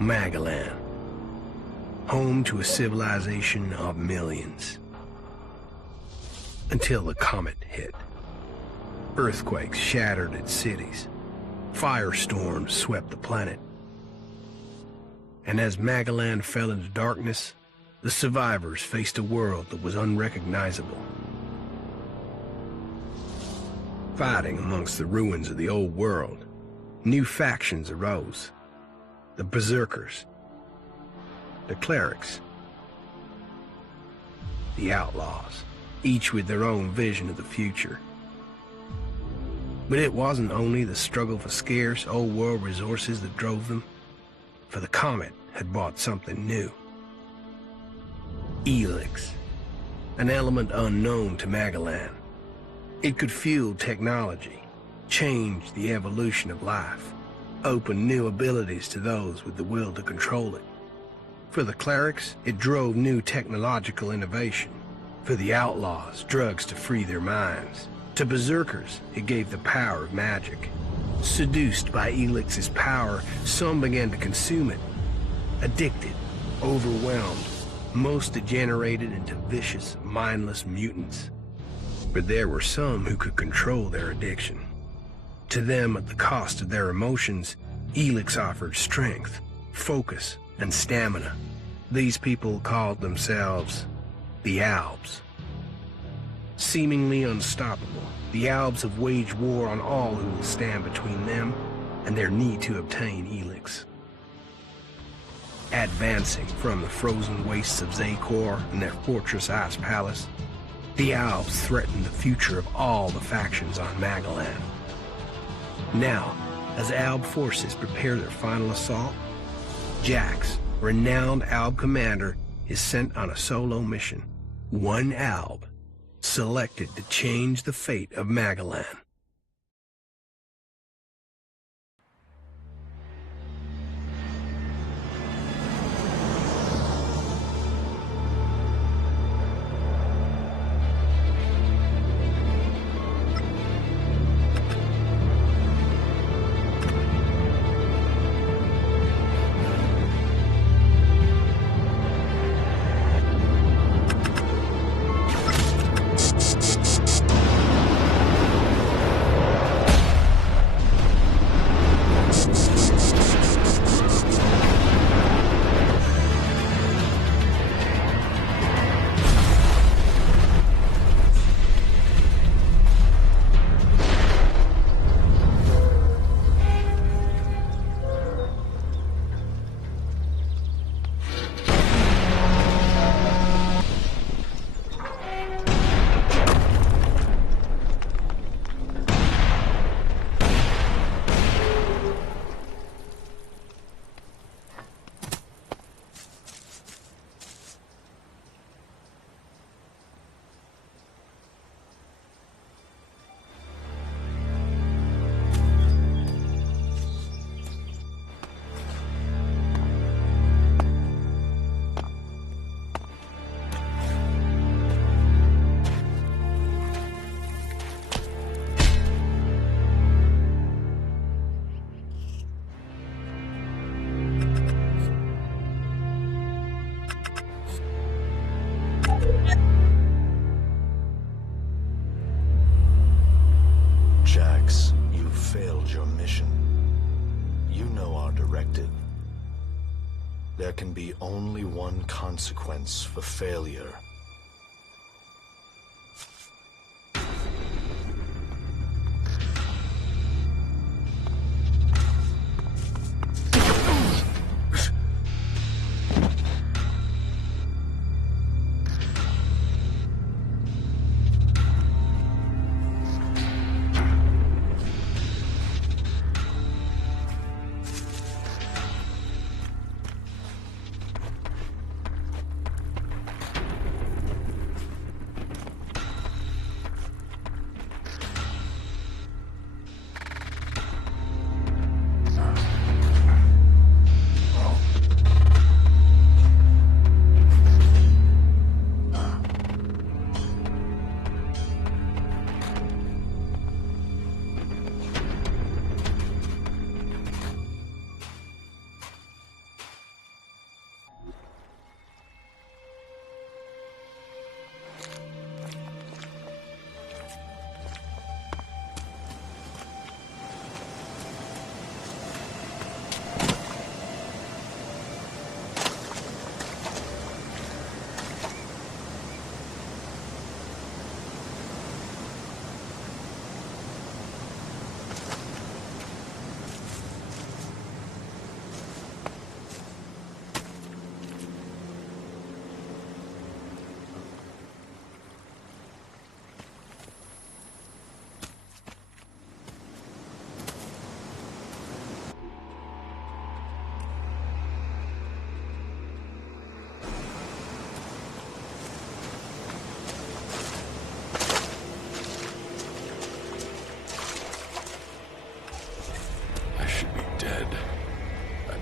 Magalan, home to a civilization of millions. Until the comet hit. Earthquakes shattered its cities. Firestorms swept the planet. And as Magalan fell into darkness, the survivors faced a world that was unrecognizable. Fighting amongst the ruins of the old world, new factions arose. The Berserkers, the Clerics, the Outlaws, each with their own vision of the future. But it wasn't only the struggle for scarce old world resources that drove them, for the comet had brought something new. ELEX, an element unknown to Magalan. It could fuel technology, change the evolution of life, open new abilities to those with the will to control it. For the clerics, it drove new technological innovation. For the outlaws, drugs to free their minds. To berserkers, it gave the power of magic. Seduced by ELEX's power, some began to consume it. Addicted, overwhelmed, most degenerated into vicious, mindless mutants. But there were some who could control their addiction. To them, at the cost of their emotions, ELEX offered strength, focus, and stamina. These people called themselves the Albs. Seemingly unstoppable, the Albs have waged war on all who will stand between them and their need to obtain ELEX. Advancing from the frozen wastes of Zakor and their fortress Ice Palace, the Albs threaten the future of all the factions on Magalan. Now, as Alb forces prepare their final assault, Jax, renowned Alb commander, is sent on a solo mission. One Alb, selected to change the fate of Magalan. Jax, you failed your mission. You know our directive. There can be only one consequence for failure.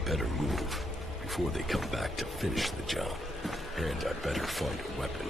better move before they come back to finish the job. And I better find a weapon.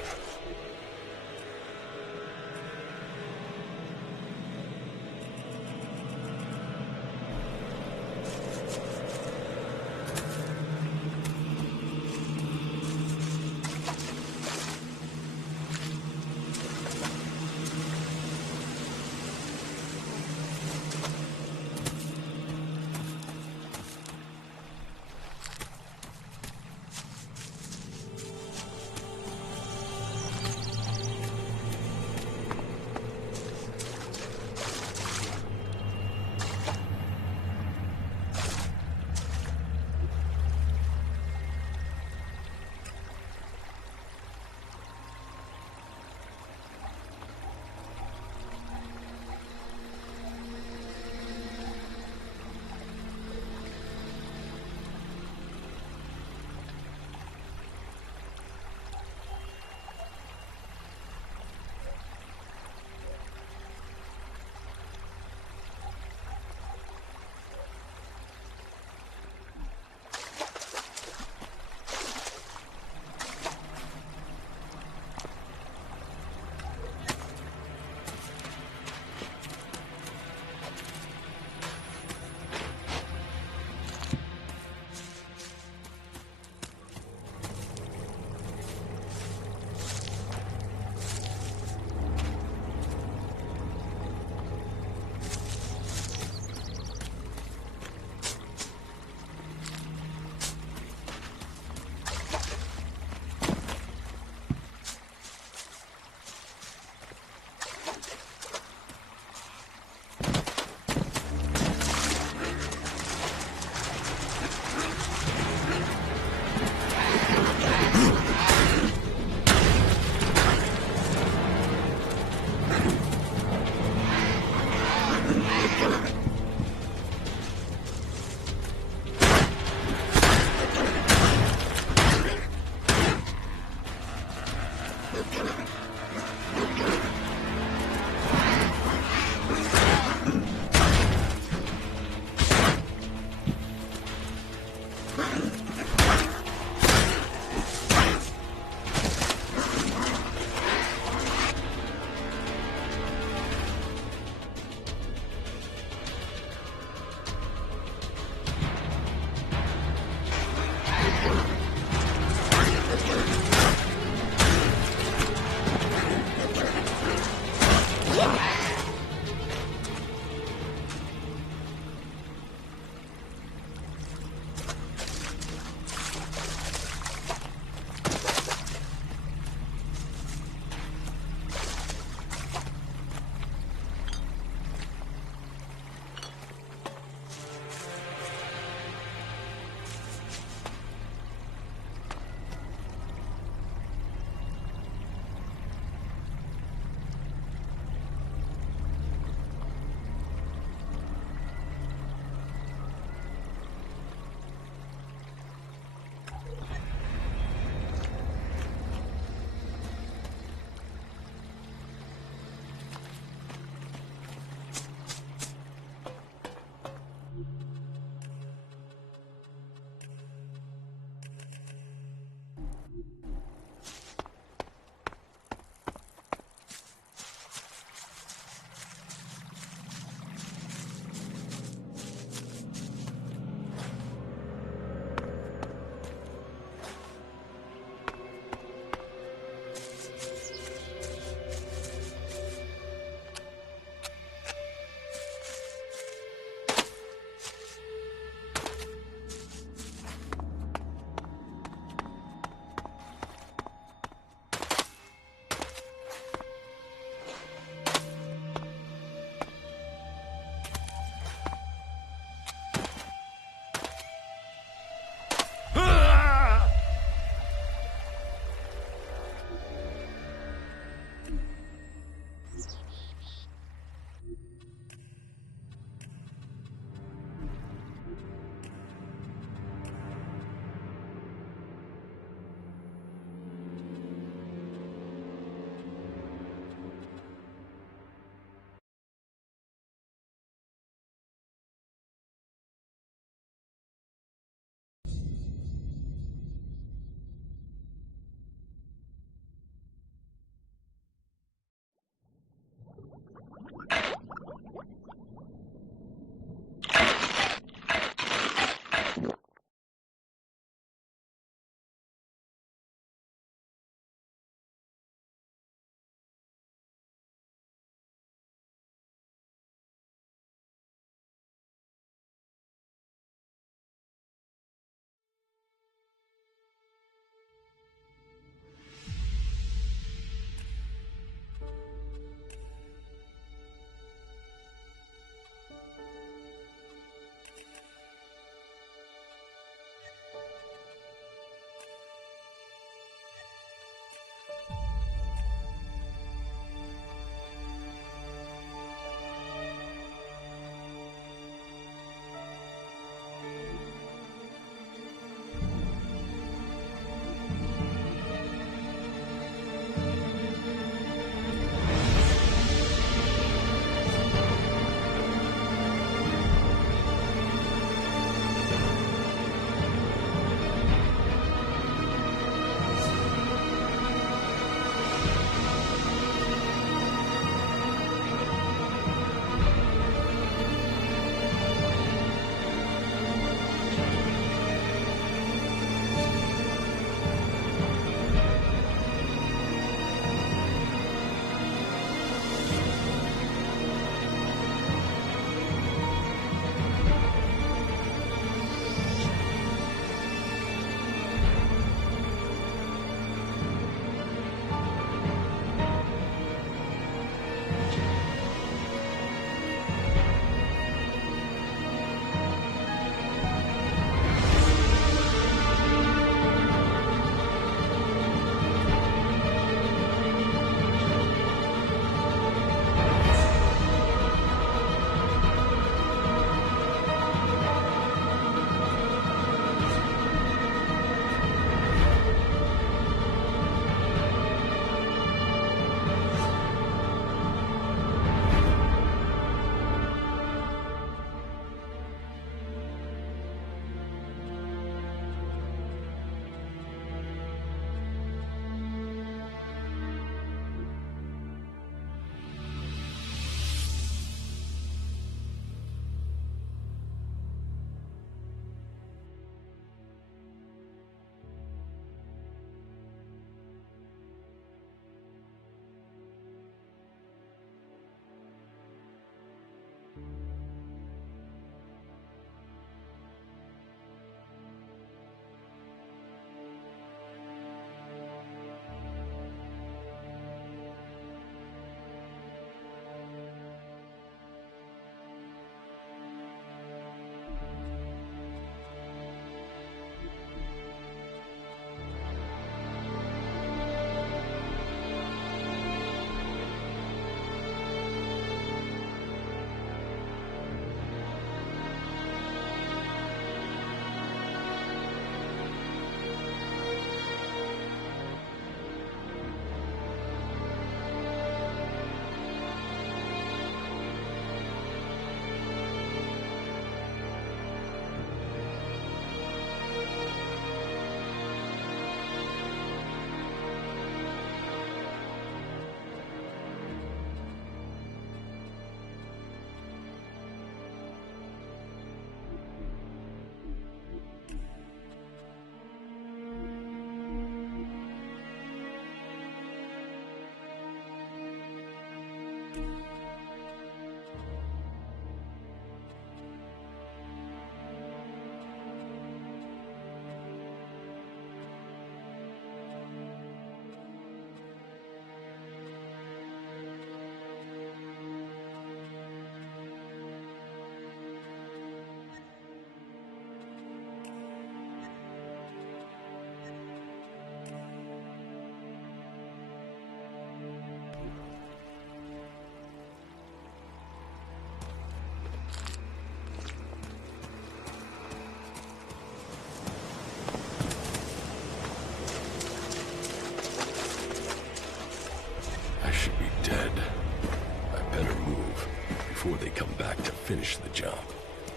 finish the job.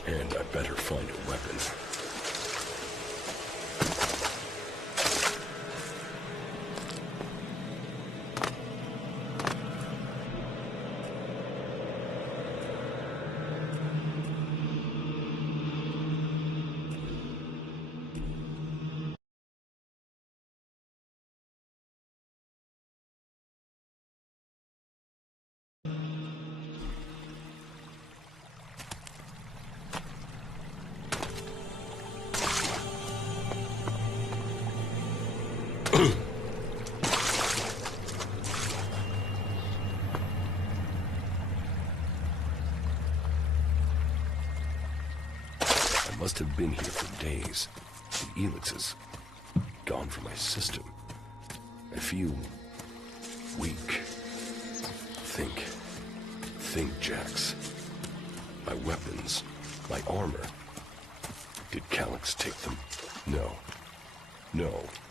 And I better find a weapon. I must have been here for days. The ELEX is gone from my system. I feel weak. Think, Jax. My weapons, my armor. Did Calyx take them? No.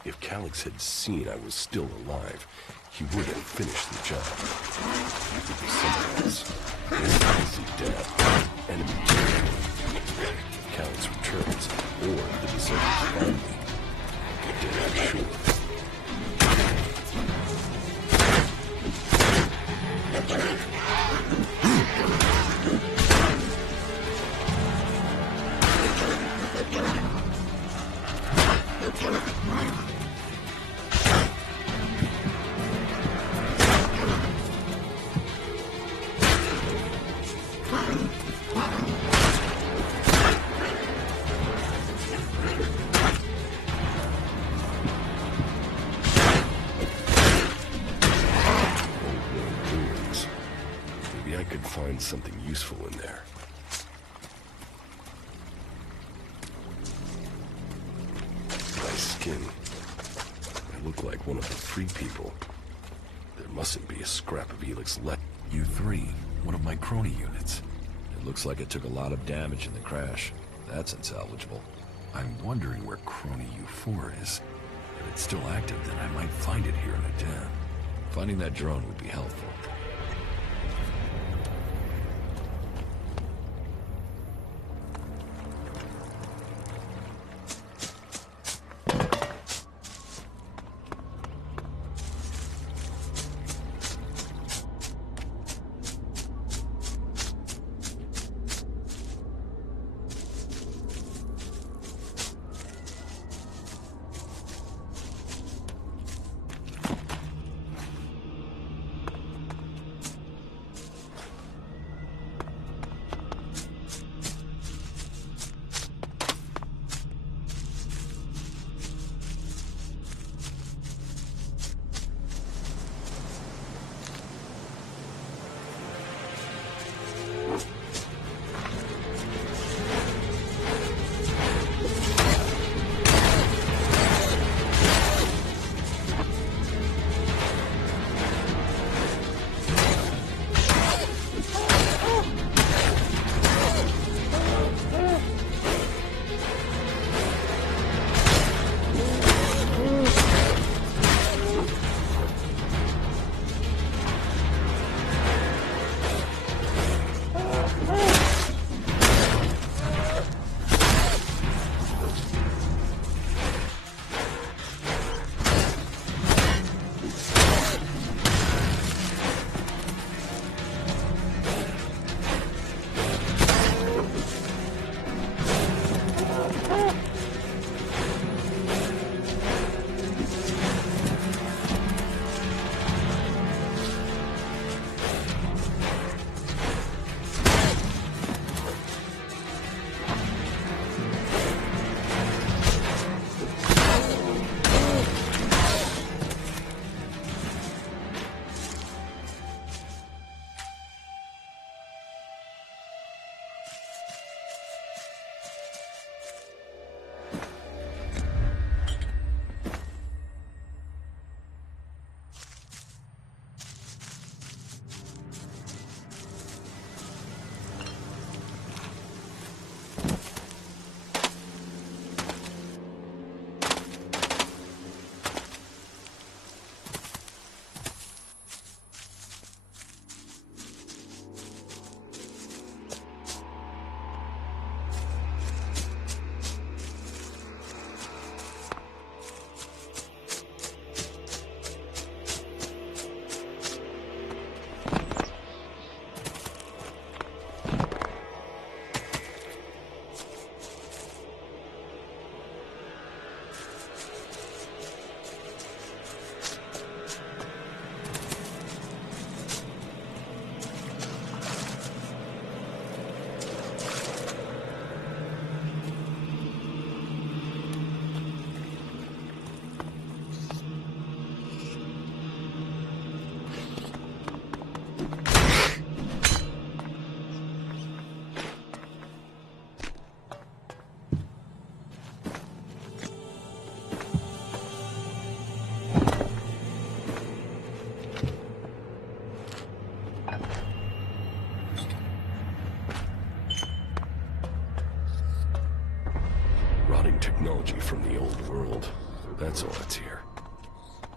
If Calyx had seen I was still alive, he would have finished the job. It would be someone else. Easy death. Enemy. Calyx returns, or the deserters find me. Dead, I'm sure. Find something useful in there. My skin. I look like one of the three people. There mustn't be a scrap of ELEX left. U3, one of my crony units. It looks like it took a lot of damage in the crash. That's unsalvageable. I'm wondering where crony U4 is. If it's still active, then I might find it here in a den. Finding that drone would be helpful. technology from the old world. That's all that's here.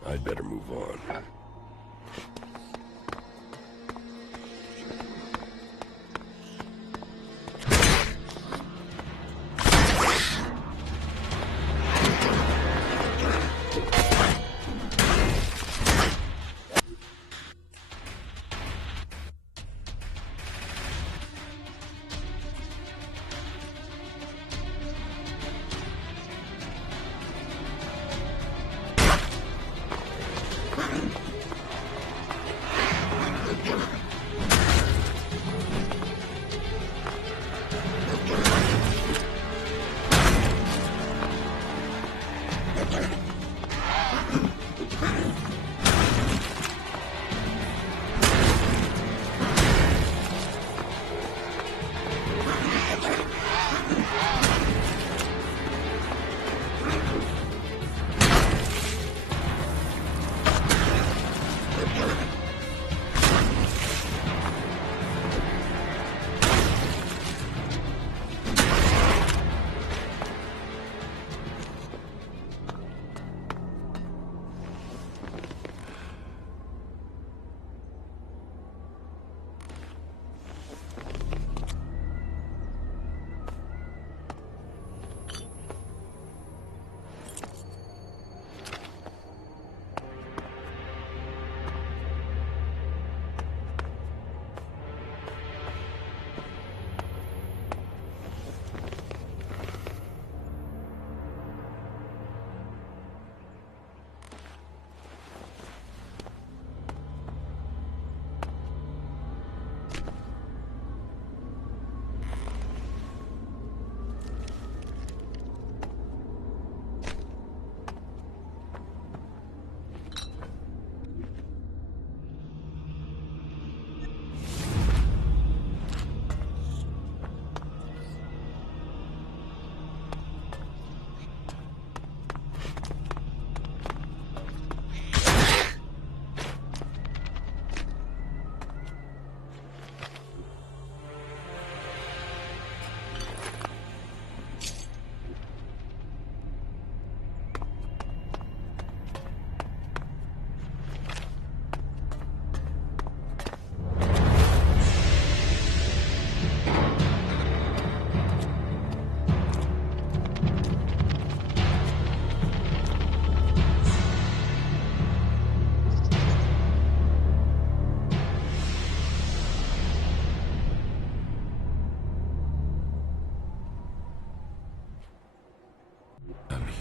I'd better move on.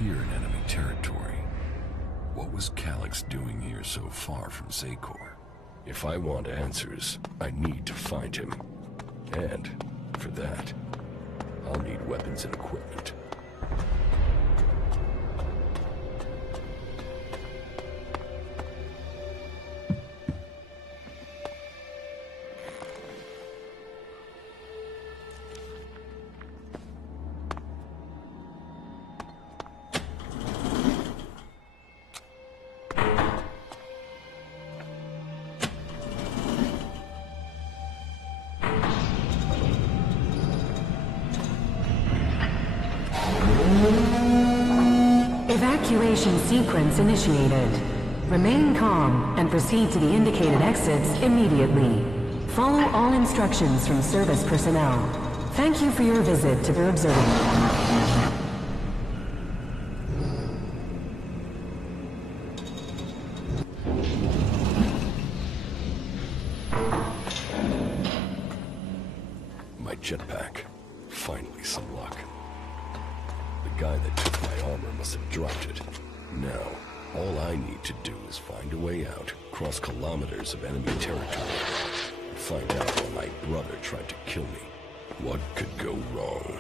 Here in enemy territory. What was Calyx doing here so far from Zakor? If I want answers, I need to find him. And, for that, I'll need weapons and equipment. Evacuation sequence initiated. Remain calm and proceed to the indicated exits immediately. Follow all instructions from service personnel. Thank you for your visit to the observatory. My jetpack. Finally some luck. The guy that took my armor must have dropped it. Now, all I need to do is find a way out, cross kilometers of enemy territory, and find out why my brother tried to kill me. What could go wrong?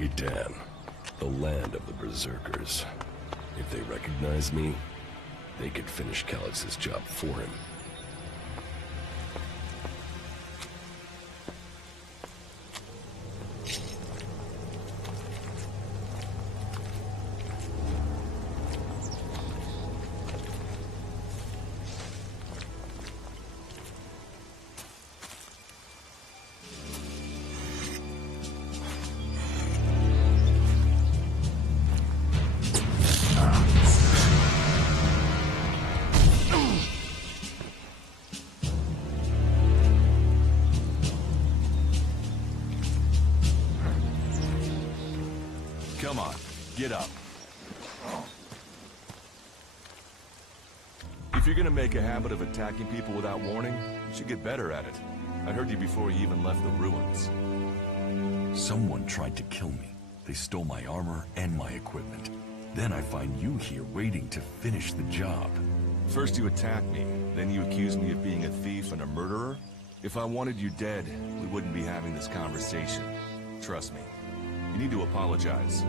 Edan, the land of the Berserkers. If they recognize me, they could finish Calix's job for him. Come on, get up. If you're gonna make a habit of attacking people without warning, you should get better at it. I heard you before you even left the ruins. Someone tried to kill me. They stole my armor and my equipment. Then I find you here waiting to finish the job. First you attack me, then you accuse me of being a thief and a murderer? If I wanted you dead, we wouldn't be having this conversation. Trust me. You need to apologize.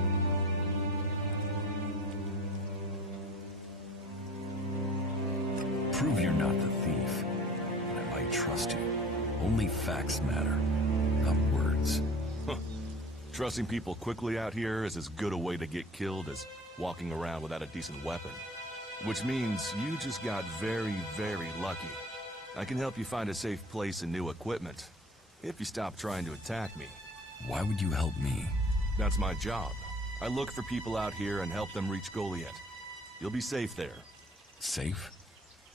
Prove you're not the thief, and I might trust you. Only facts matter, not words. Trusting people quickly out here is as good a way to get killed as walking around without a decent weapon. Which means you just got very, very lucky. I can help you find a safe place and new equipment, if you stop trying to attack me. Why would you help me? That's my job. I look for people out here and help them reach Goliath. You'll be safe there. Safe?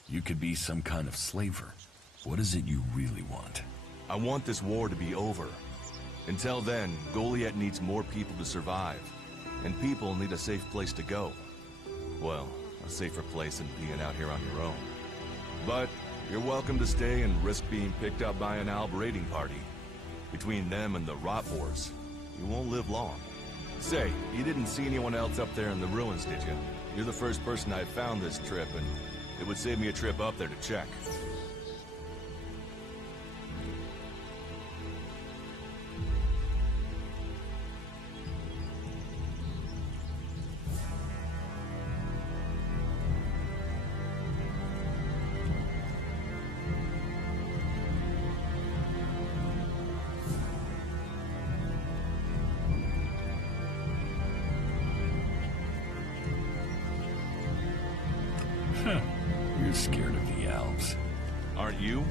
You could be some kind of slaver. What is it you really want? I want this war to be over. Until then, Goliath needs more people to survive. And people need a safe place to go. Well, a safer place than being out here on your own. But you're welcome to stay and risk being picked up by an Alb raiding party. Between them and the Rot Wars, you won't live long. Say, you didn't see anyone else up there in the ruins, did you? You're the first person I found this trip, and it would save me a trip up there to check. You're scared of the elves. Aren't you?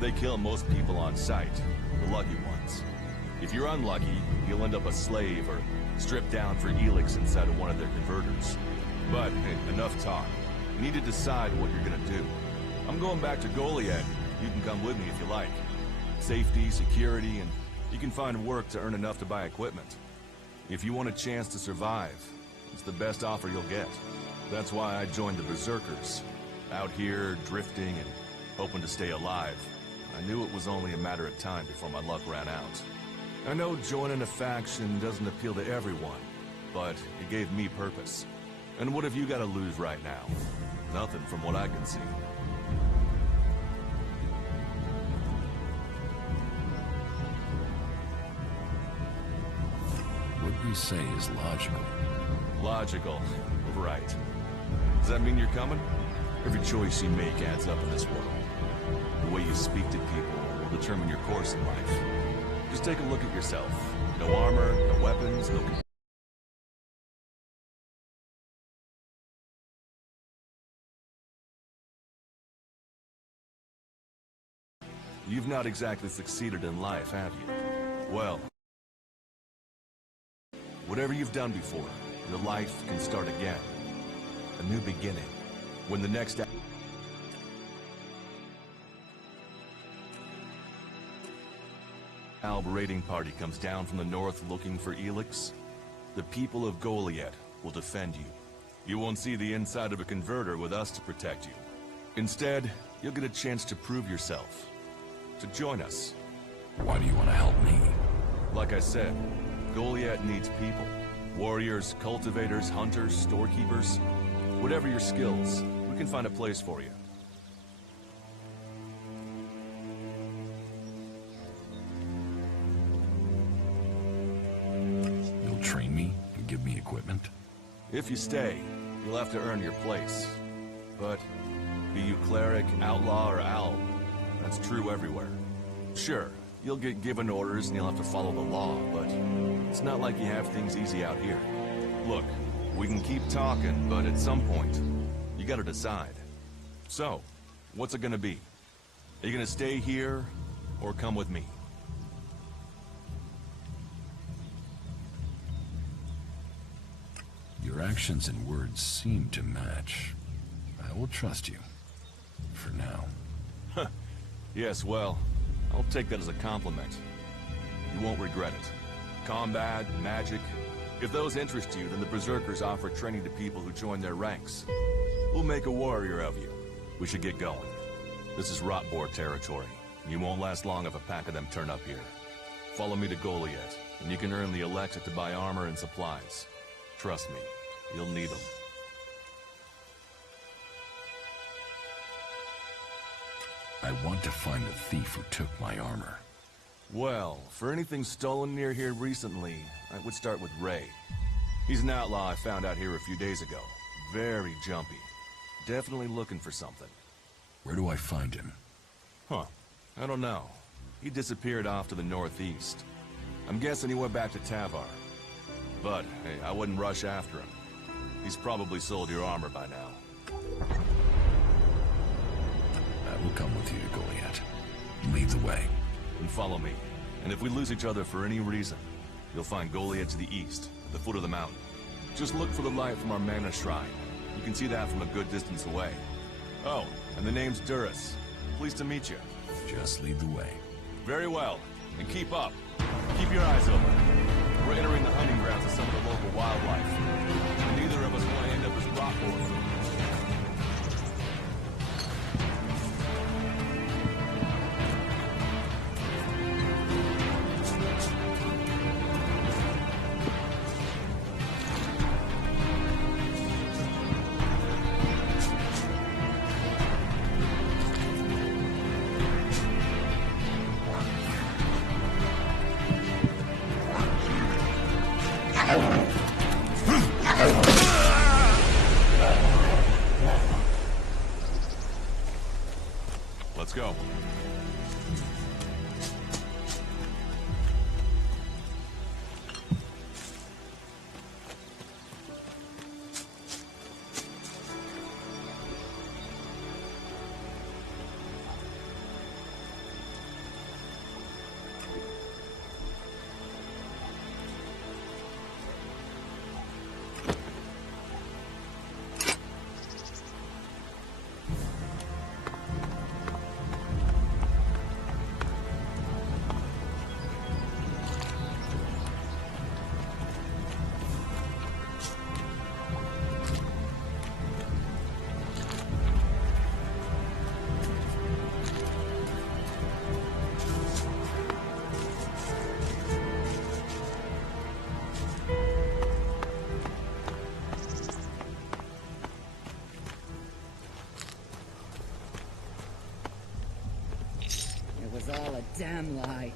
They kill most people on sight, the lucky ones. If you're unlucky, you'll end up a slave or stripped down for ELEX inside of one of their converters. But, hey, enough talk. You need to decide what you're gonna do. I'm going back to Goliath. You can come with me if you like. Safety, security, and you can find work to earn enough to buy equipment. If you want a chance to survive, it's the best offer you'll get. That's why I joined the Berserkers. Out here, drifting and hoping to stay alive. I knew it was only a matter of time before my luck ran out. I know joining a faction doesn't appeal to everyone, but it gave me purpose. And what have you got to lose right now? Nothing from what I can see. What you say is logical. Logical, right. Does that mean you're coming? Every choice you make adds up in this world. The way you speak to people will determine your course in life. Just take a look at yourself. No armor, no weapons, no... You've not exactly succeeded in life, have you? Well, whatever you've done before, your life can start again. A new beginning. When the next Alb raiding party comes down from the north looking for ELEX, the people of Goliath will defend you. You won't see the inside of a converter with us to protect you. Instead, you'll get a chance to prove yourself. To join us. Why do you want to help me? Like I said, Goliath needs people. Warriors, cultivators, hunters, storekeepers. Whatever your skills, we can find a place for you. You'll If you stay, you'll have to earn your place. But be you cleric, outlaw, or owl, that's true everywhere. Sure, you'll get given orders and you'll have to follow the law, but it's not like you have things easy out here. Look, we can keep talking, but at some point, you gotta decide. So, what's it gonna be? Are you gonna stay here, or come with me? Your actions and words seem to match. I will trust you. For now. Yes, well, I'll take that as a compliment. You won't regret it. Combat, magic. If those interest you, then the Berserkers offer training to people who join their ranks. We'll make a warrior of you. We should get going. This is Rotbor territory. You won't last long if a pack of them turn up here. Follow me to Goliath, and you can earn the ELEX to buy armor and supplies. Trust me, you'll need them. I want to find the thief who took my armor. Well, for anything stolen near here recently, I would start with Ray. He's an outlaw I found out here a few days ago. Very jumpy. Definitely looking for something. Where do I find him? Huh. I don't know. He disappeared off to the northeast. I'm guessing he went back to Tavar. But, hey, I wouldn't rush after him. He's probably sold your armor by now. I will come with you to Goliath. Lead the way. And follow me. And if we lose each other for any reason, you'll find Goliath to the east, at the foot of the mountain. Just look for the light from our mana shrine. You can see that from a good distance away. Oh, and the name's Duras. Pleased to meet you. Just lead the way. Very well. And keep up. Keep your eyes open. We're entering the hunting grounds of some of the local wildlife. And neither of us want to end up as Rotbor. Let's go. All a damn lie.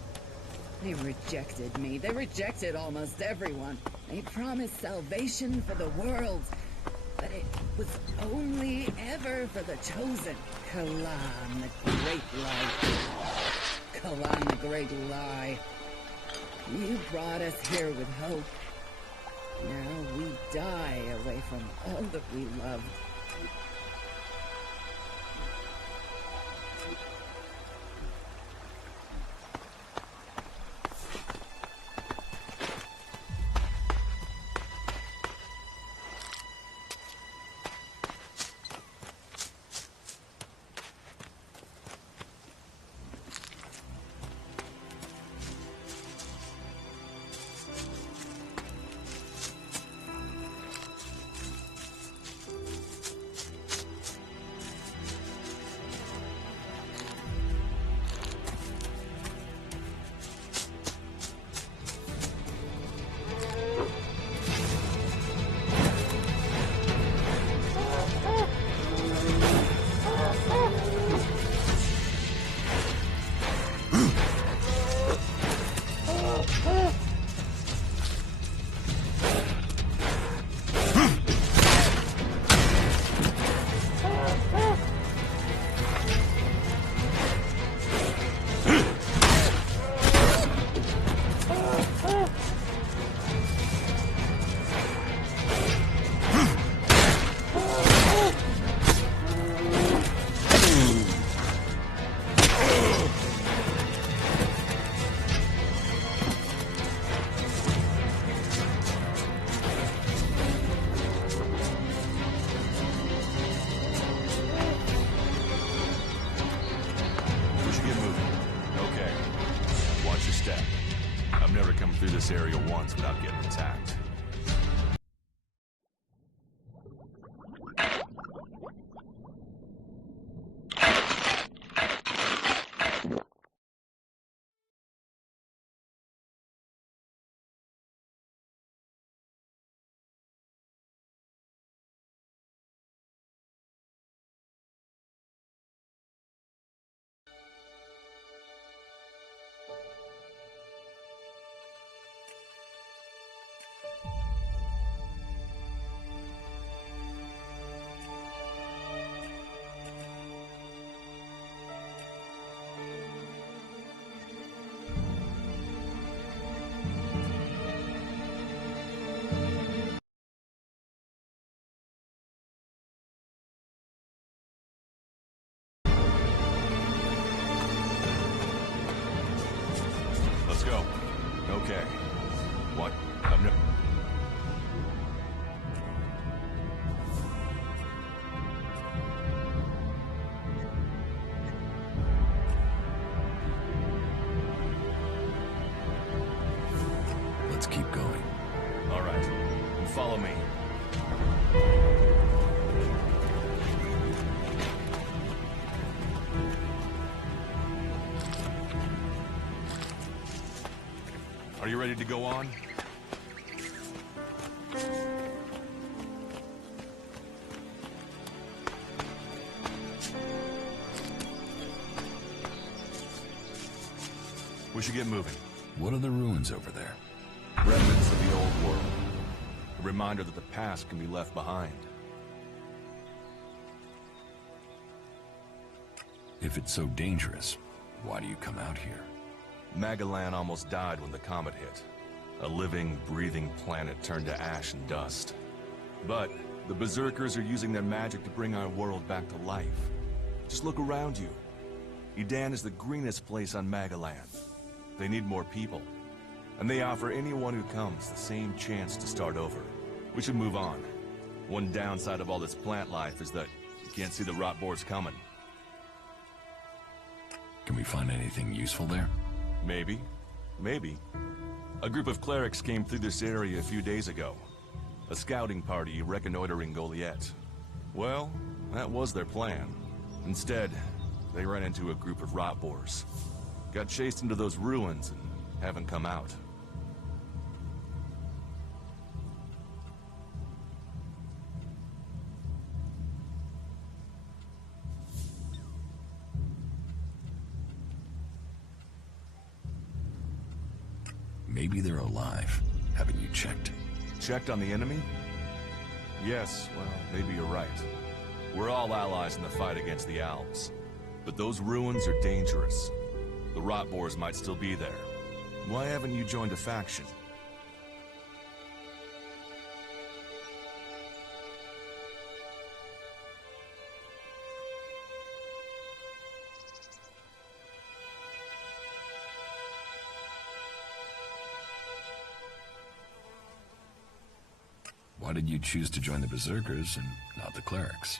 They rejected me. They rejected almost everyone. They promised salvation for the world. But it was only ever for the chosen. Kalan, the great lie. Kalan, the great lie. You brought us here with hope. Now we die away from all that we loved. We should get moving. Okay. Watch your step. I've never come through this area once without getting attacked. Let's go. Okay. What? I've never... Let's keep going. All right. Follow me. Are you ready to go on? We should get moving. What are the ruins over there? Remnants of the old world. A reminder that the past can be left behind. If it's so dangerous, why do you come out here? Magellan almost died when the comet hit. A living, breathing planet turned to ash and dust. But the Berserkers are using their magic to bring our world back to life. Just look around you. Edan is the greenest place on Magellan. They need more people. And they offer anyone who comes the same chance to start over. We should move on. One downside of all this plant life is that you can't see the rot boars coming. Can we find anything useful there? Maybe. Maybe. A group of clerics came through this area a few days ago. A scouting party reconnoitering Goliath. Well, that was their plan. Instead, they ran into a group of rot boars. Got chased into those ruins and haven't come out. Maybe they're alive. Haven't you checked? Checked on the enemy? Yes, well, maybe you're right. We're all allies in the fight against the Alps. But those ruins are dangerous. The rot boars might still be there. Why haven't you joined a faction? Why did you choose to join the Berserkers and not the clerics?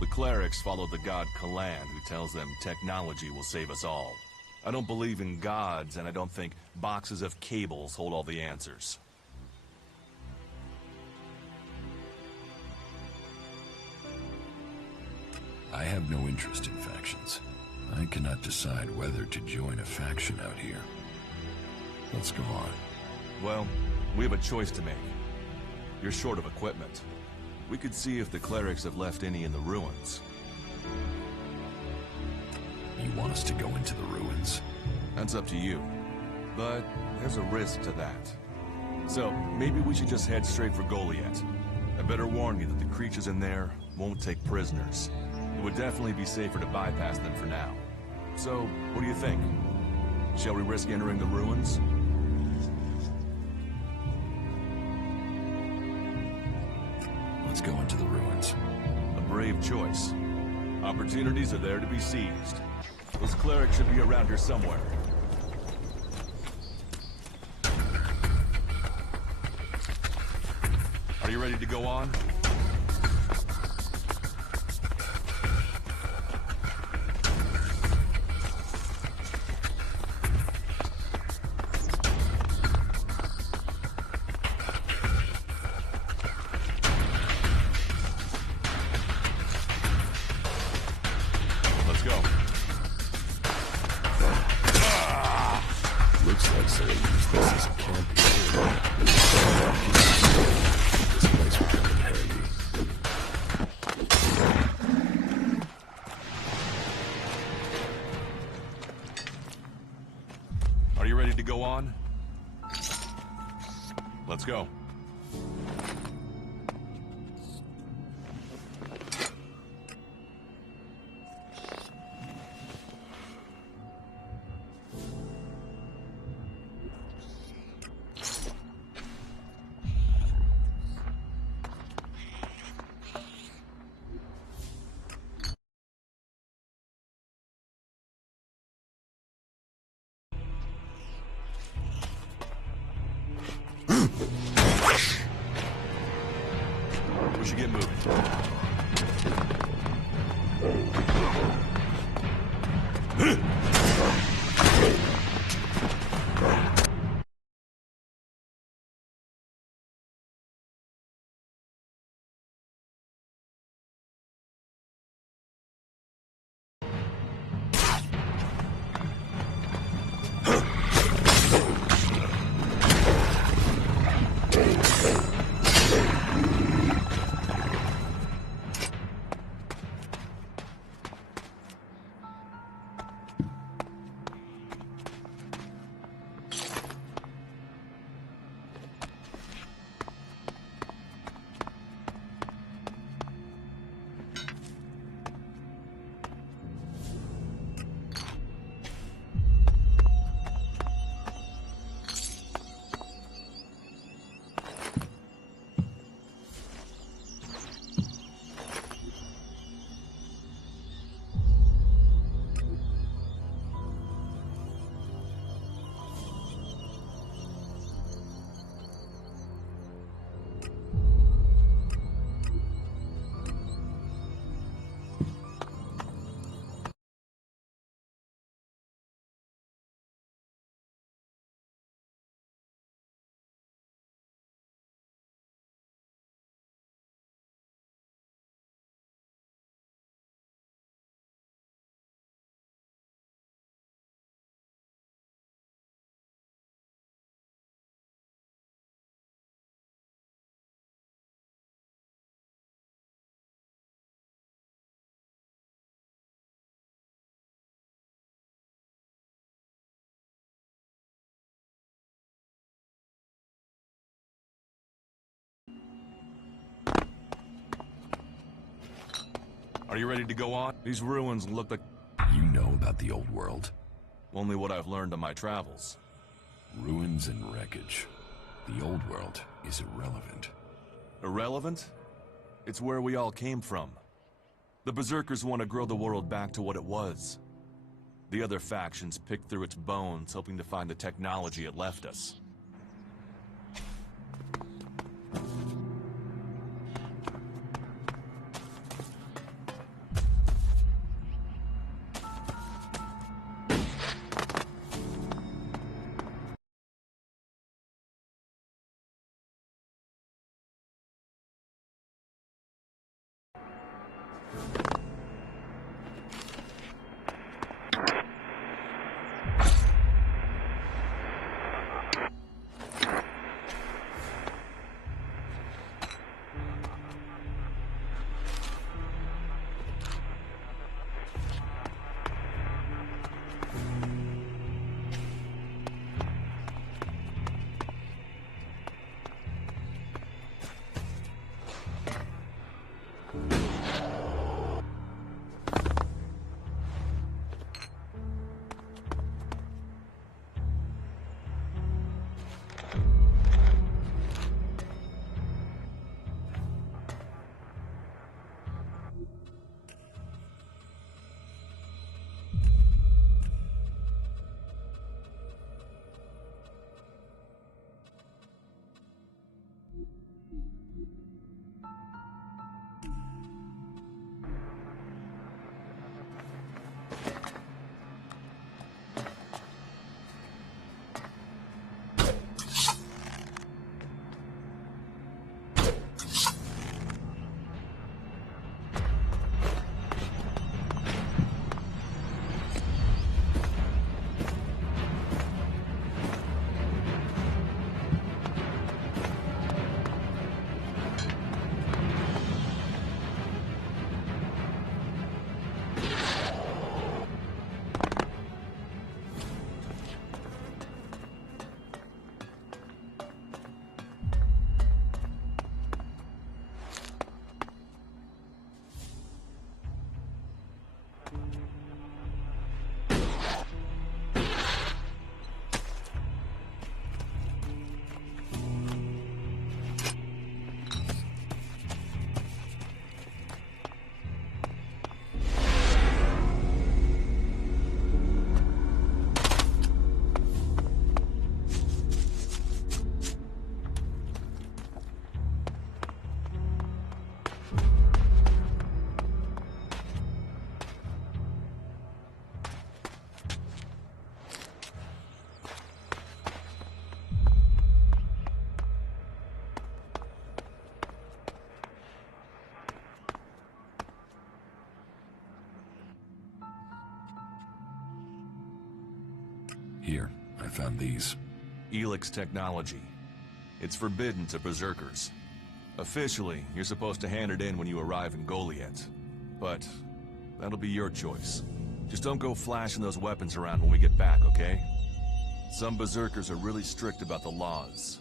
The clerics follow the god Kalan, who tells them technology will save us all. I don't believe in gods, and I don't think boxes of cables hold all the answers. I have no interest in factions. I cannot decide whether to join a faction out here. Let's go on. Well, we have a choice to make. You're short of equipment. We could see if the clerics have left any in the ruins. You want us to go into the ruins? That's up to you. But there's a risk to that. So, maybe we should just head straight for Goliath. I better warn you that the creatures in there won't take prisoners. It would definitely be safer to bypass them for now. So, what do you think? Shall we risk entering the ruins? Let's go into the ruins. A brave choice. Opportunities are there to be seized. Those clerics should be around here somewhere. Are you ready to go on? So they use this as a camping area. This place would come in handy. Are you ready to go on? Let's go. We should get moving. Are you ready to go on? These ruins look like... You know about the old world? only what I've learned on my travels. Ruins and wreckage. The old world is irrelevant. Irrelevant? It's where we all came from. The Berserkers want to grow the world back to what it was. The other factions pick through its bones, hoping to find the technology it left us. Here, I found these. ELEX technology. It's forbidden to Berserkers. Officially, you're supposed to hand it in when you arrive in Goliath. But that'll be your choice. Just don't go flashing those weapons around when we get back, okay? Some Berserkers are really strict about the laws.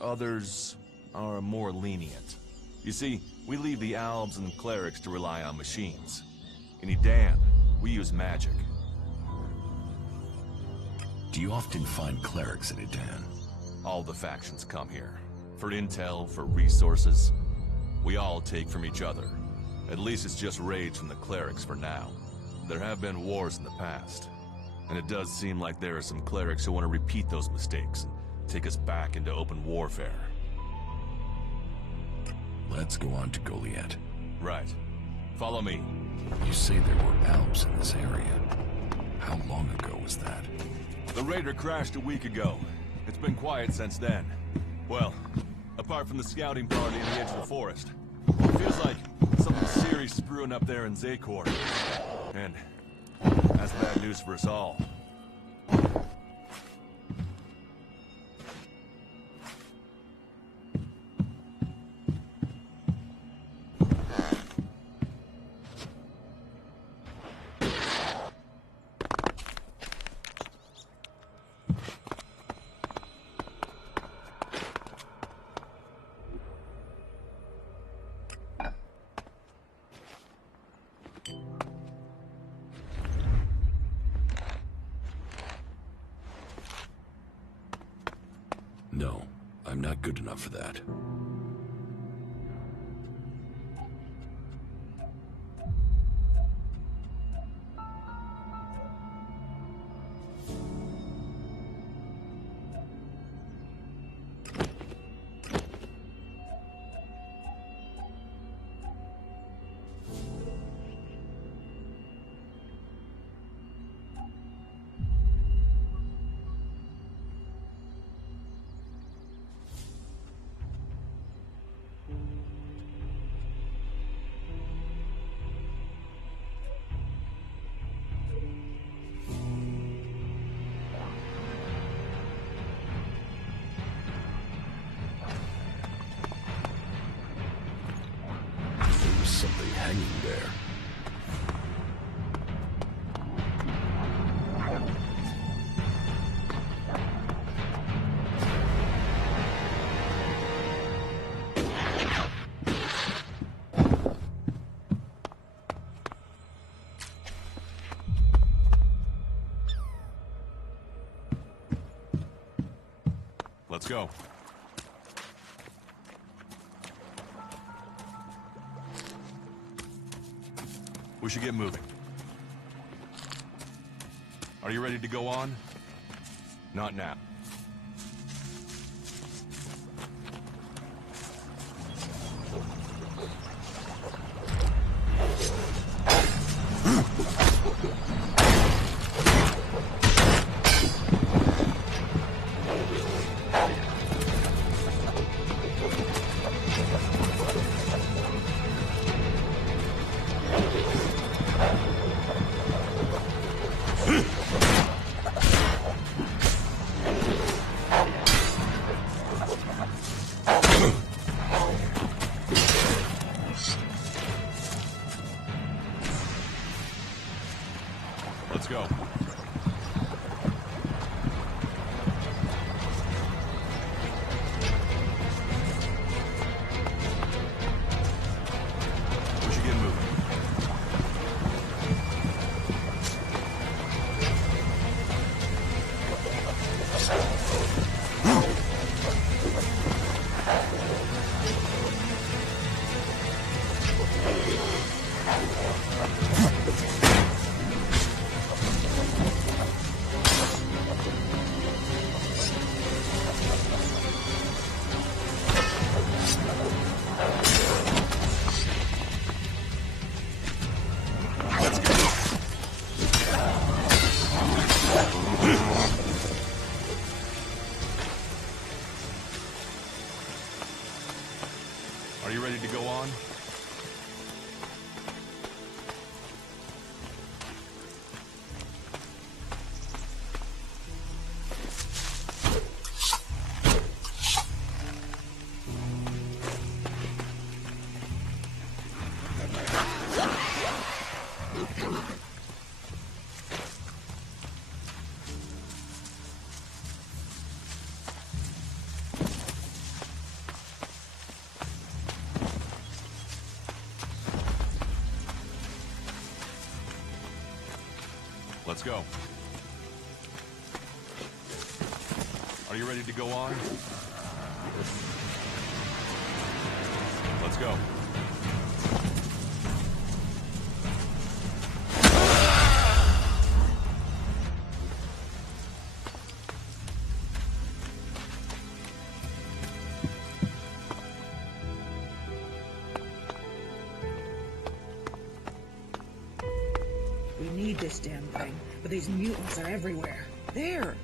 Others are more lenient. You see, we leave the Alves and Clerics to rely on machines. In Edan, we use magic. Do you often find clerics in Edan? All the factions come here. For intel, for resources. We all take from each other. At least it's just raids from the clerics for now. There have been wars in the past. And it does seem like there are some clerics who want to repeat those mistakes and take us back into open warfare. Let's go on to Goliath. Right. Follow me. You say there were Alps in this area. How long ago was that? The raider crashed a week ago. It's been quiet since then. Well, apart from the scouting party in the edge of the forest. It feels like something serious is brewing up there in Zakor. And that's bad news for us all. No, I'm not good enough for that. Something hanging there. Let's go. We should get moving. Are you ready to go on? Not now. Let's go. Are you ready to go on? Let's go. We need this damn thing, but these mutants are everywhere. There!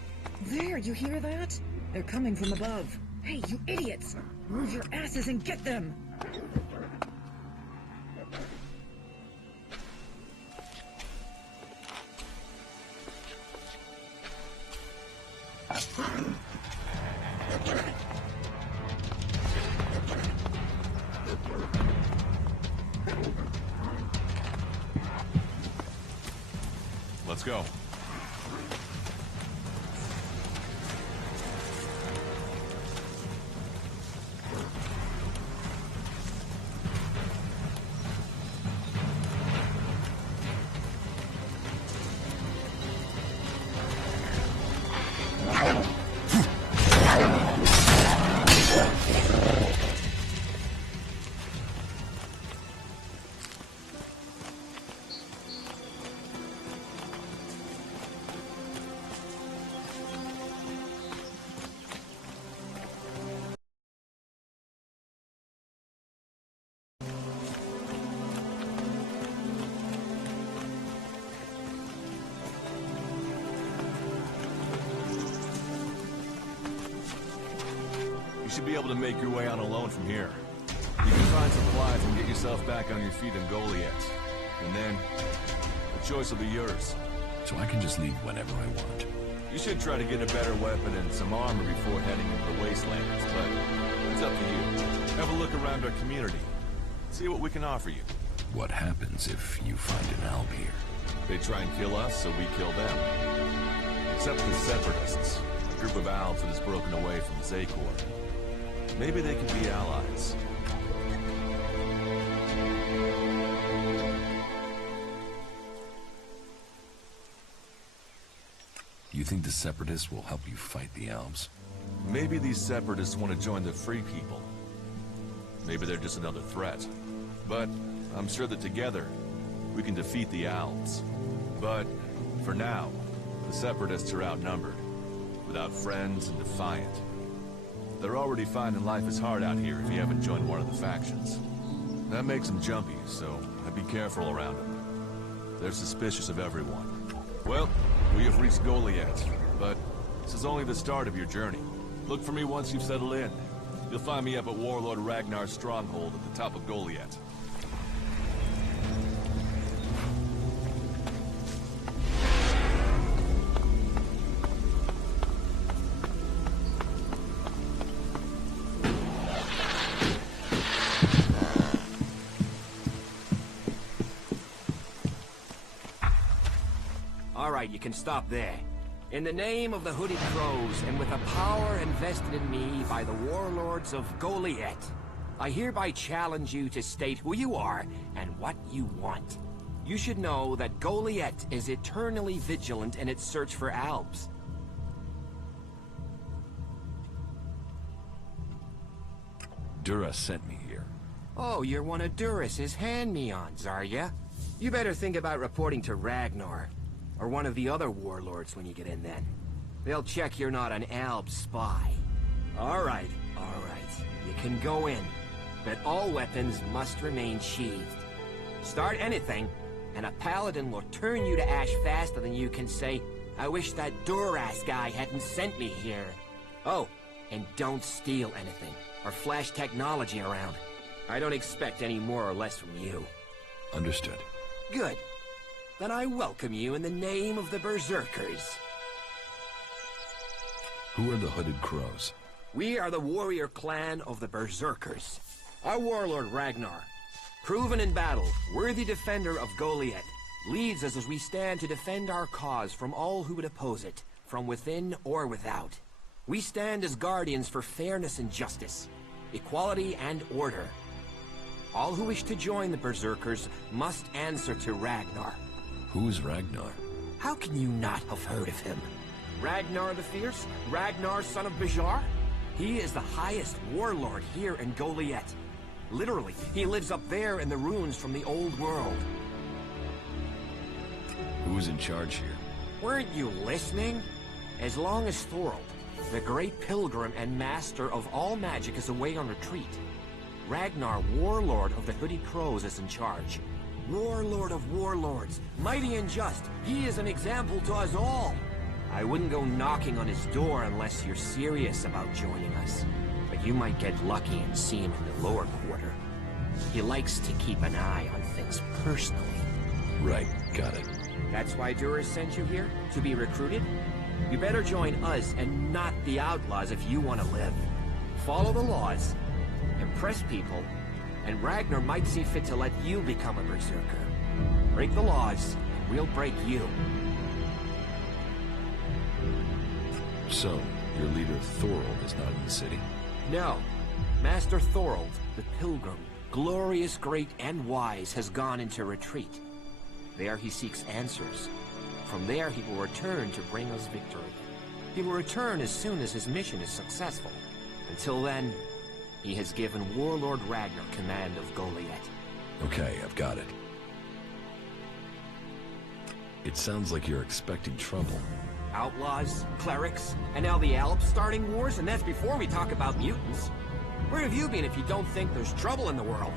There, you hear that? They're coming from above. Hey, you idiots! Move your asses and get them! Let's go. You should be able to make your way on alone from here. You can find supplies and get yourself back on your feet in Goliath. And then, the choice will be yours. So I can just leave whenever I want. You should try to get a better weapon and some armor before heading into the Wastelanders, but it's up to you. Have a look around our community. See what we can offer you. What happens if you find an alb here? They try and kill us, so we kill them. Except the Separatists, a group of Albs that has broken away from Zakor. Maybe they could be allies. You think the Separatists will help you fight the Albs? Maybe these Separatists want to join the Free People. Maybe they're just another threat. But I'm sure that together, we can defeat the Albs. But, for now, the Separatists are outnumbered, without friends and defiant. They're already finding life is hard out here if you haven't joined one of the factions. That makes them jumpy, so I'd be careful around them. They're suspicious of everyone. Well, we have reached Goliath, but this is only the start of your journey. Look for me once you've settled in. You'll find me up at Warlord Ragnar's stronghold at the top of Goliath. All right, you can stop there. In the name of the Hooded Crows, and with the power invested in me by the warlords of Goliath, I hereby challenge you to state who you are and what you want. You should know that Goliath is eternally vigilant in its search for Albs. Dura sent me here. Oh, you're one of Duras's hand-me-ons, are ya? You better think about reporting to Ragnar. Or one of the other warlords when you get in then. They'll check you're not an Alb spy. Alright. You can go in. But all weapons must remain sheathed. Start anything, and a paladin will turn you to ash faster than you can say, I wish that Duras guy hadn't sent me here. Oh, and don't steal anything, or flash technology around. I don't expect any more or less from you. Understood. Good. Then I welcome you in the name of the Berserkers. Who are the Hooded Crows? We are the warrior clan of the Berserkers. Our warlord Ragnar, proven in battle, worthy defender of Goliath, leads us as we stand to defend our cause from all who would oppose it, from within or without. We stand as guardians for fairness and justice, equality and order. All who wish to join the Berserkers must answer to Ragnar. Who's Ragnar? How can you not have heard of him? Ragnar the Fierce? Ragnar, son of Bajar? He is the highest warlord here in Goliath. Literally, he lives up there in the ruins from the old world. Who's in charge here? Weren't you listening? As long as Thorold, the great pilgrim and master of all magic, is away on retreat, Ragnar, warlord of the Hooded Crows, is in charge. Warlord of warlords, mighty and just, he is an example to us all. I wouldn't go knocking on his door unless you're serious about joining us. But you might get lucky and see him in the lower quarter. He likes to keep an eye on things personally. Right, got it. That's why Duras sent you here? To be recruited? You better join us and not the outlaws if you want to live. Follow the laws, impress people, and Ragnar might see fit to let you become a berserker. Break the laws, and we'll break you. So, your leader Thorold is not in the city? No. Master Thorold, the pilgrim, glorious, great, and wise, has gone into retreat. There he seeks answers. From there he will return to bring us victory. He will return as soon as his mission is successful. Until then, he has given Warlord Ragnar command of Goliath. Okay, I've got it. It sounds like you're expecting trouble. Outlaws, clerics, and now the Alps starting wars, and that's before we talk about mutants. Where have you been if you don't think there's trouble in the world?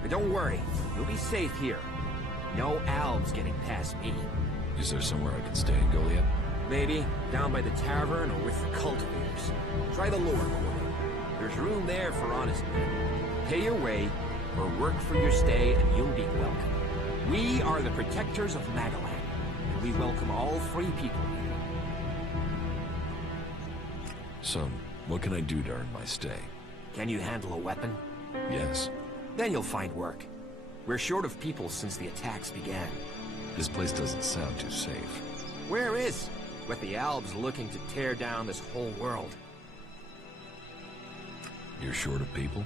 But don't worry, you'll be safe here. No Alps getting past me. Is there somewhere I can stay in Goliath? Maybe, down by the tavern or with the cultivators. Try the lower quarter. There's room there for honest men. Pay your way, or work for your stay, and you'll be welcome. We are the protectors of Magalan, and we welcome all free people here. So, what can I do to earn my stay? Can you handle a weapon? Yes. Then you'll find work. We're short of people since the attacks began. This place doesn't sound too safe. Where is? With the Albs looking to tear down this whole world. You're short of people?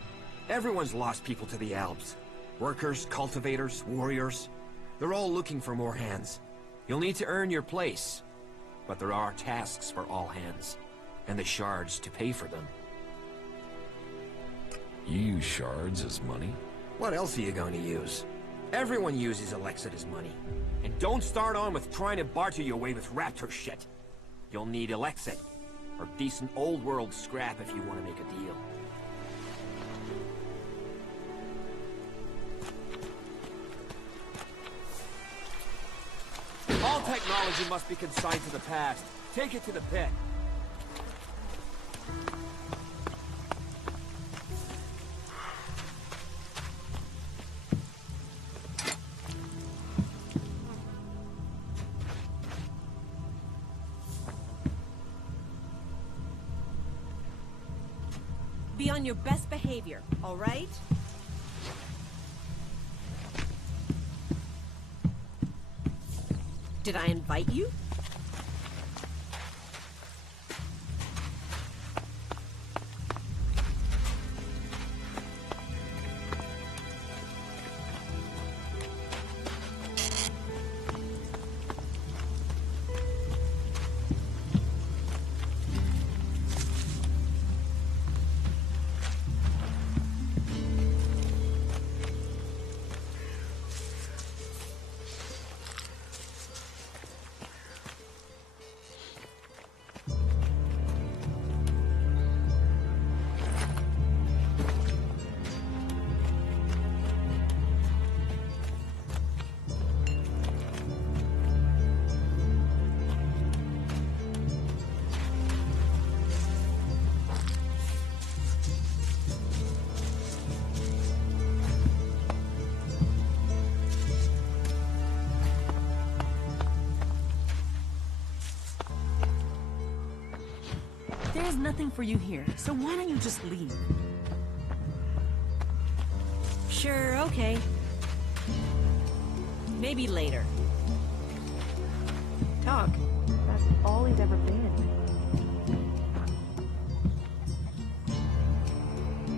Everyone's lost people to the Albs. Workers, cultivators, warriors. They're all looking for more hands. You'll need to earn your place. But there are tasks for all hands. And the shards to pay for them. You use shards as money? What else are you going to use? Everyone uses ELEX as money. And don't start on with trying to barter your way with raptor shit. You'll need ELEX or decent old world scrap if you want to make a deal. All technology must be consigned to the past. Take it to the pit. Be on your best behavior, all right? Did I invite you? There's nothing for you here, so why don't you just leave? Sure, okay. Maybe later. Talk. That's all he's ever been.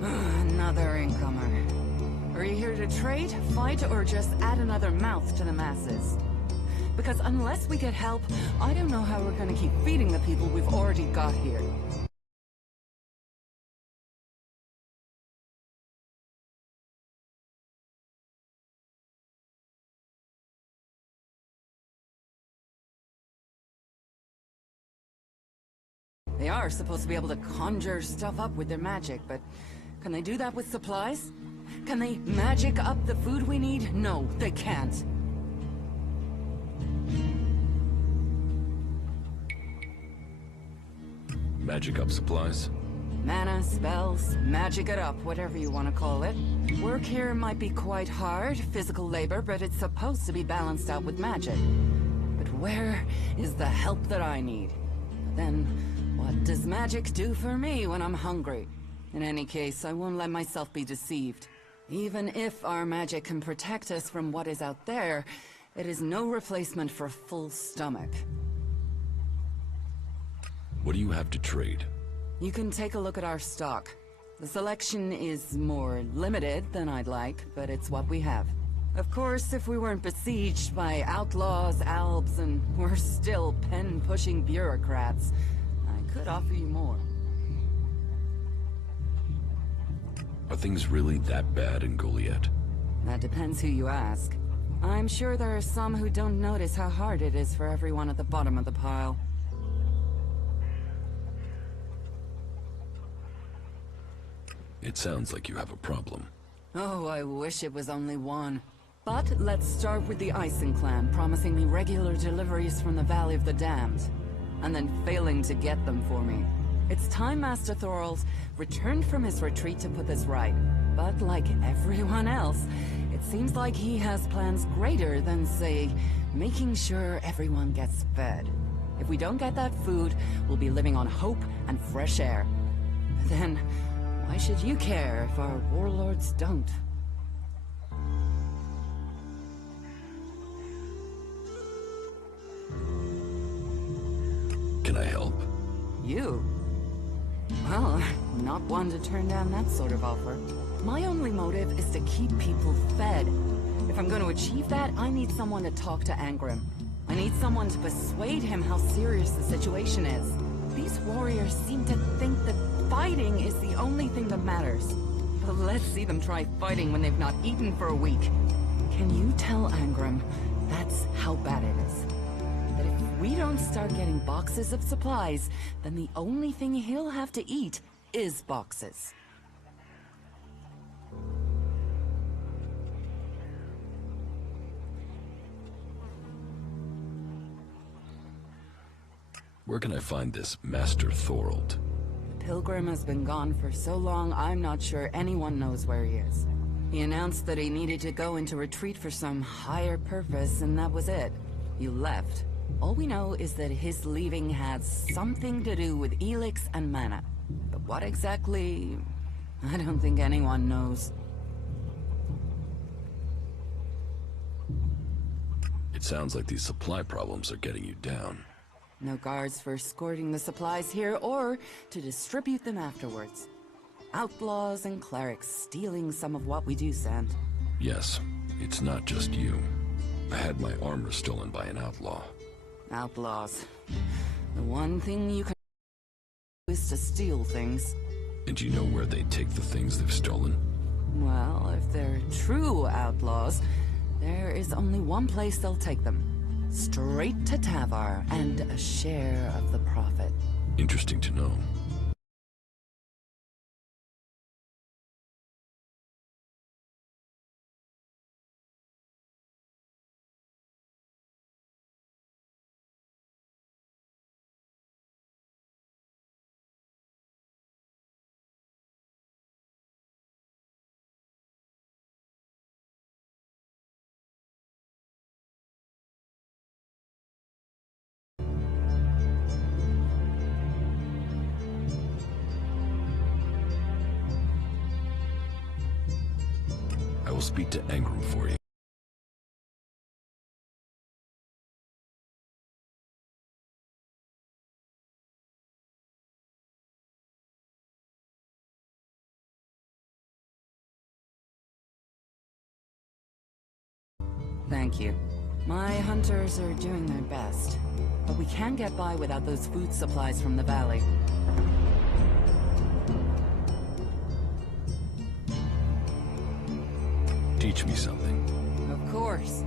Another incomer. Are you here to trade, fight, or just add another mouth to the masses? Because unless we get help, I don't know how we're gonna keep feeding the people we've already got here. They are supposed to be able to conjure stuff up with their magic, but can they do that with supplies? Can they magic up the food we need? No, they can't. Magic up supplies? Mana, spells, magic it up, whatever you want to call it. Work here might be quite hard, physical labor, but it's supposed to be balanced out with magic. But where is the help that I need? Then, what does magic do for me when I'm hungry? In any case, I won't let myself be deceived. Even if our magic can protect us from what is out there, it is no replacement for a full stomach. What do you have to trade? You can take a look at our stock. The selection is more limited than I'd like, but it's what we have. Of course, if we weren't besieged by outlaws, albs, and we're still pen-pushing bureaucrats, I could offer you more. Are things really that bad in Goliath? That depends who you ask. I'm sure there are some who don't notice how hard it is for everyone at the bottom of the pile. It sounds like you have a problem. Oh, I wish it was only one. But let's start with the Ison clan, promising me regular deliveries from the Valley of the Damned, and then failing to get them for me. It's time Master Thorald returned from his retreat to put this right. But like everyone else, it seems like he has plans greater than, say, making sure everyone gets fed. If we don't get that food, we'll be living on hope and fresh air. Then, why should you care if our warlords don't? Can I help? You? Well, I'm not one to turn down that sort of offer. My only motive is to keep people fed. If I'm going to achieve that, I need someone to talk to Angrim. I need someone to persuade him how serious the situation is. These warriors seem to think that fighting is the only thing that matters. But let's see them try fighting when they've not eaten for a week. Can you tell Angrim that's how bad it is? That if we don't start getting boxes of supplies, then the only thing he'll have to eat is boxes. Where can I find this Master Thorald? Pilgrim has been gone for so long, I'm not sure anyone knows where he is. He announced that he needed to go into retreat for some higher purpose, and that was it. He left. All we know is that his leaving had something to do with ELEX and mana. But what exactly, I don't think anyone knows. It sounds like these supply problems are getting you down. No guards for escorting the supplies here or to distribute them afterwards. Outlaws and clerics stealing some of what we do send. Yes, it's not just you. I had my armor stolen by an outlaw. Outlaws. The one thing you can do is to steal things. And you know where they take the things they've stolen? Well, if they're true outlaws, there is only one place they'll take them. Straight to Tavar and a share of the profit. Interesting to know. I will speak to Angrim for you. Thank you. My hunters are doing their best, but we can't get by without those food supplies from the valley. Teach me something. Of course.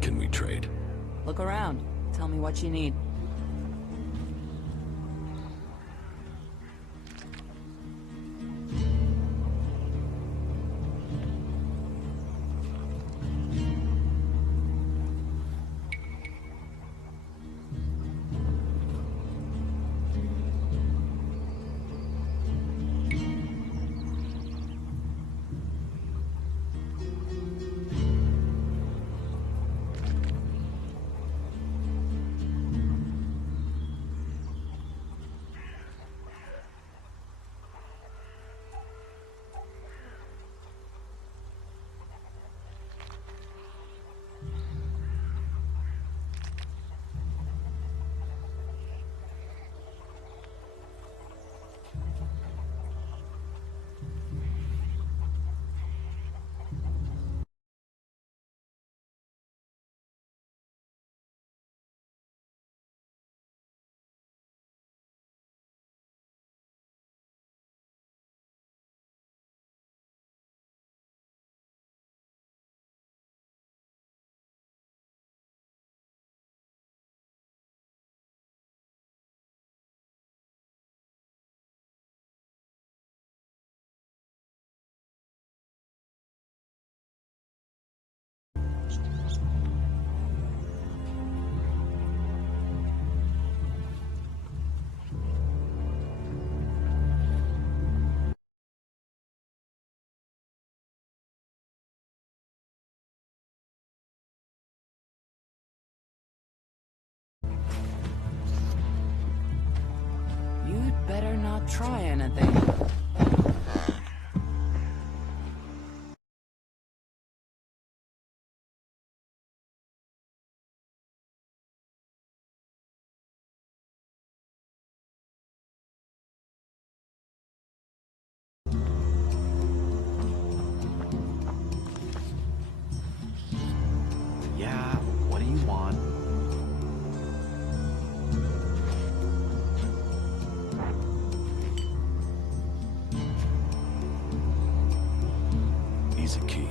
Can we trade? Look around. Tell me what you need. You'd better not try anything. Yeah, what do you want? He's a key.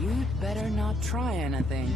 You'd better not try anything.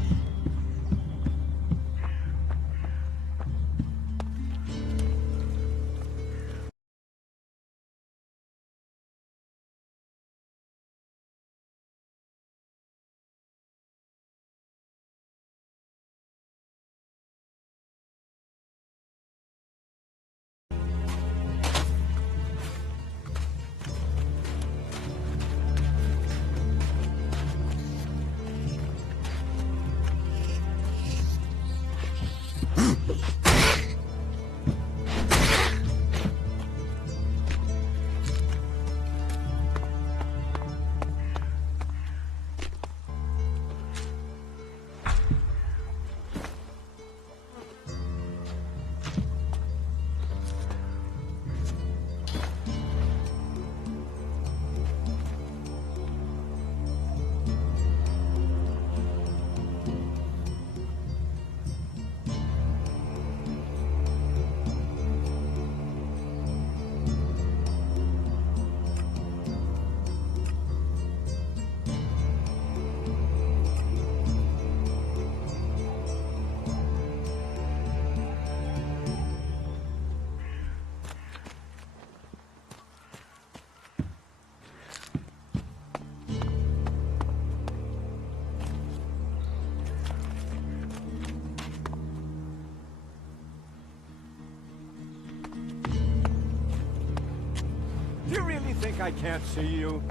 think I can't see you?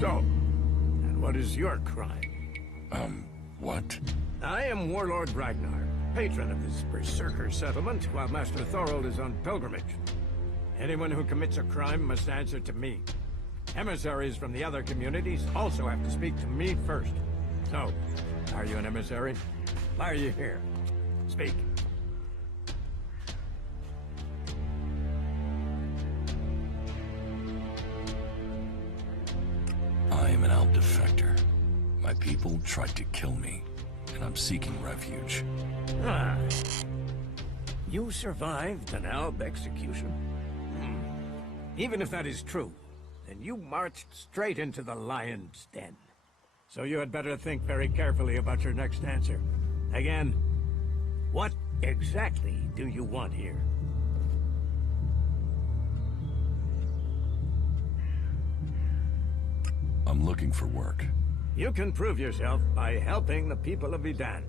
So, and what is your crime? What? I am Warlord Ragnar, patron of this Berserker settlement, while Master Thorold is on pilgrimage. Anyone who commits a crime must answer to me. Emissaries from the other communities also have to speak to me first. So, are you an emissary? Why are you here? Speak. I am an Alp defector. My people tried to kill me, and I'm seeking refuge. Ah. You survived an Alb execution? Even if that is true, then you marched straight into the lion's den. So you had better think very carefully about your next answer. Again, what exactly do you want here? I'm looking for work. You can prove yourself by helping the people of Edan.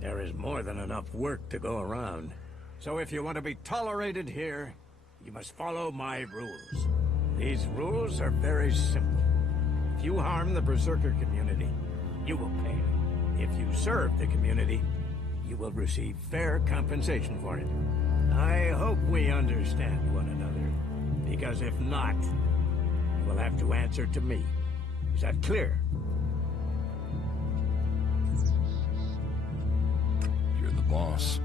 There is more than enough work to go around. So if you want to be tolerated here, you must follow my rules. These rules are very simple. If you harm the Berserker community, you will pay. If you serve the community, you will receive fair compensation for it. I hope we understand one another, because if not, you will have to answer to me. Is that clear? You're the boss.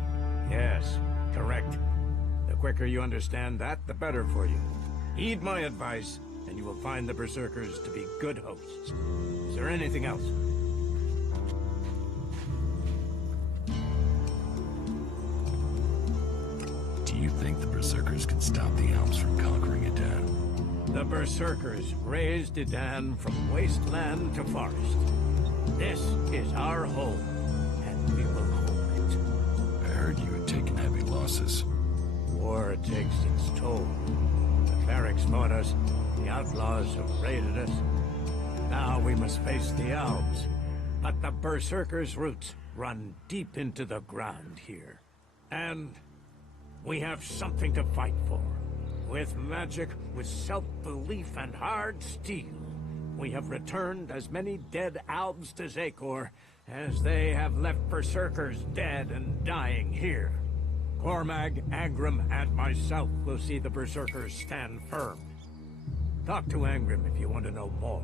Yes, correct. The quicker you understand that, the better for you. Heed my advice, and you will find the Berserkers to be good hosts. Is there anything else? Do you think the Berserkers can stop the Alps from conquering Edan? The Berserkers raised Edan from wasteland to forest. This is our home, and we will hold it. I heard you had taken heavy losses. War takes its toll. The clerics fought us, the outlaws have raided us. Now we must face the Alps. But the Berserkers' roots run deep into the ground here. And we have something to fight for. With magic, with self-belief and hard steel, we have returned as many dead Alps to Zakor as they have left Berserkers dead and dying here. Cormag, Angrim, and myself will see the Berserkers stand firm. Talk to Angrim if you want to know more.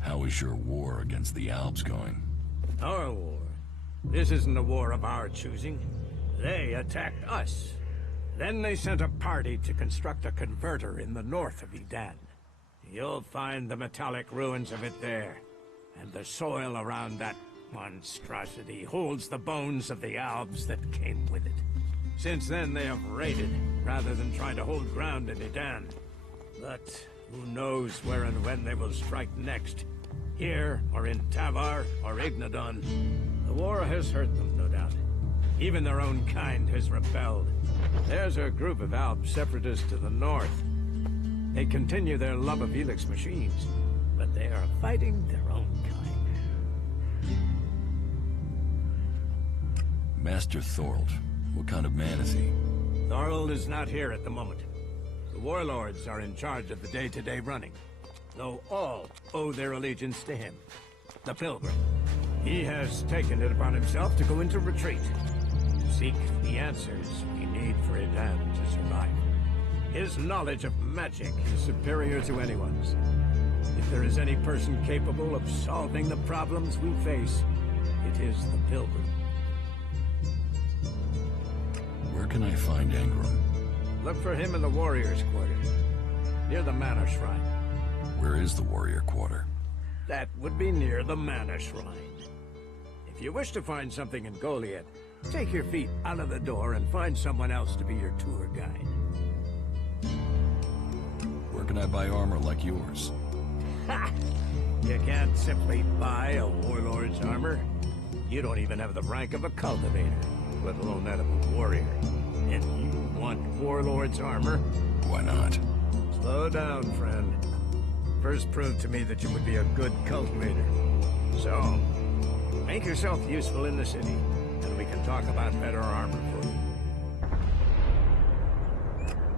How is your war against the Alps going? Our war? This isn't a war of our choosing. They attacked us. Then they sent a party to construct a converter in the north of Edan. You'll find the metallic ruins of it there, and the soil around that monstrosity holds the bones of the Alps that came with it. Since then, they have raided, rather than trying to hold ground in Edan. But who knows where and when they will strike next? Here, or in Tavar, or Ignadon. The war has hurt them, no doubt. Even their own kind has rebelled. There's a group of Alp separatists to the north. They continue their love of ELEX machines, but they are fighting their own kind. Master Thorold, what kind of man is he? Thorold is not here at the moment. The warlords are in charge of the day-to-day running, though all owe their allegiance to him, the Pilgrim. He has taken it upon himself to go into retreat, to seek the answers we need for Edan to survive. His knowledge of magic is superior to anyone's. If there is any person capable of solving the problems we face, it is the Pilgrim. Where can I find Angrim? Look for him in the Warriors' Quarter, near the Manor Shrine. Where is the Warrior Quarter? That would be near the Manor Shrine. If you wish to find something in Goliath, take your feet out of the door and find someone else to be your tour guide. Where can I buy armor like yours? Ha! You can't simply buy a warlord's armor. You don't even have the rank of a cultivator, let alone that of a warrior. And you want warlord's armor? Why not? Slow down, friend. First prove to me that you would be a good cultivator. So, make yourself useful in the city, and we can talk about better armor for you.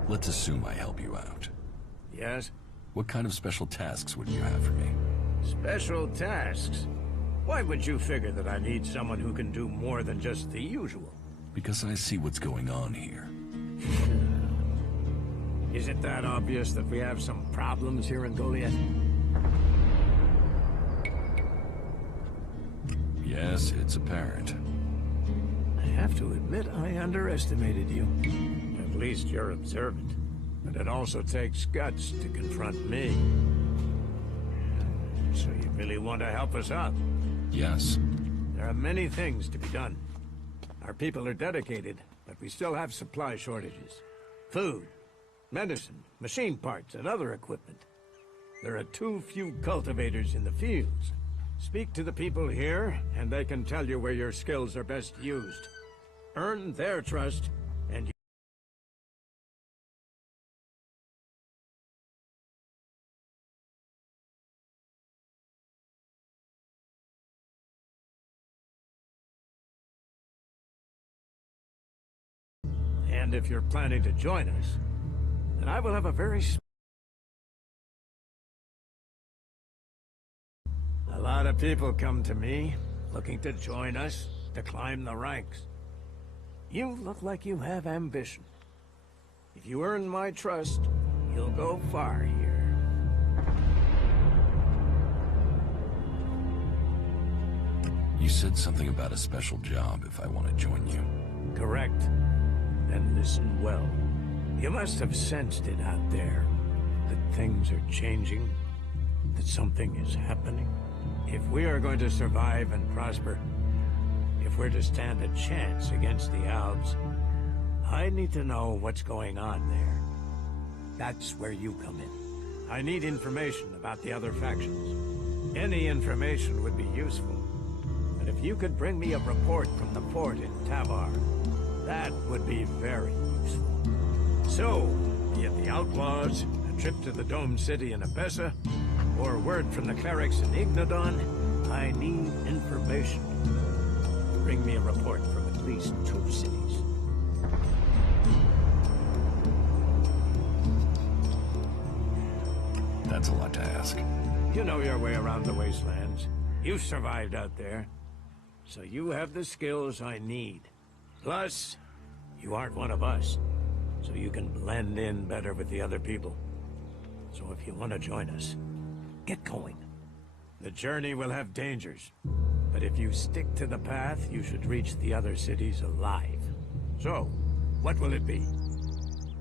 Let's assume I help you out. Yes? What kind of special tasks would you have for me? Special tasks? Why would you figure that I need someone who can do more than just the usual? Because I see what's going on here. Is it that obvious that we have some problems here in Goliath? Yes, it's apparent. I have to admit I underestimated you. At least you're observant. But it also takes guts to confront me. So you really want to help us out? Yes. There are many things to be done. Our people are dedicated, but we still have supply shortages. Food, medicine, machine parts, and other equipment. There are too few cultivators in the fields. Speak to the people here, and they can tell you where your skills are best used. Earn their trust, and if you're planning to join us, then I will have a A lot of people come to me, looking to join us, to climb the ranks. You look like you have ambition. If you earn my trust, you'll go far here. You said something about a special job if I want to join you. Correct. Then listen well. You must have sensed it out there, that things are changing, that something is happening. If we are going to survive and prosper, if we're to stand a chance against the Alps, I need to know what's going on there. That's where you come in. I need information about the other factions. Any information would be useful. But if you could bring me a report from the fort in Tavar, that would be very useful. So, be it the Outlaws, a trip to the Dome City in Abessa, or word from the clerics in Ignodon, I need information. Bring me a report from at least 2 cities. That's a lot to ask. You know your way around the wastelands. You survived out there. So you have the skills I need. Plus, you aren't one of us, so you can blend in better with the other people. So if you want to join us, get going. The journey will have dangers, but if you stick to the path, you should reach the other cities alive. So, what will it be?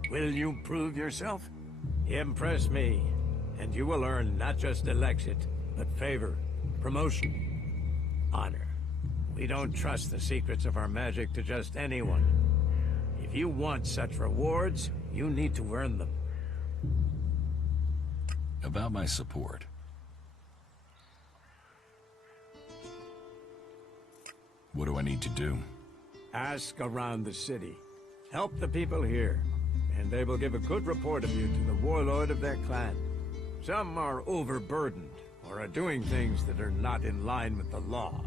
Will you prove yourself? Impress me, and you will earn not just Elexit, but favor, promotion, honor. We don't trust the secrets of our magic to just anyone. If you want such rewards, you need to earn them. About my support. What do I need to do? Ask around the city. Help the people here, and they will give a good report of you to the warlord of their clan. Some are overburdened, or are doing things that are not in line with the law.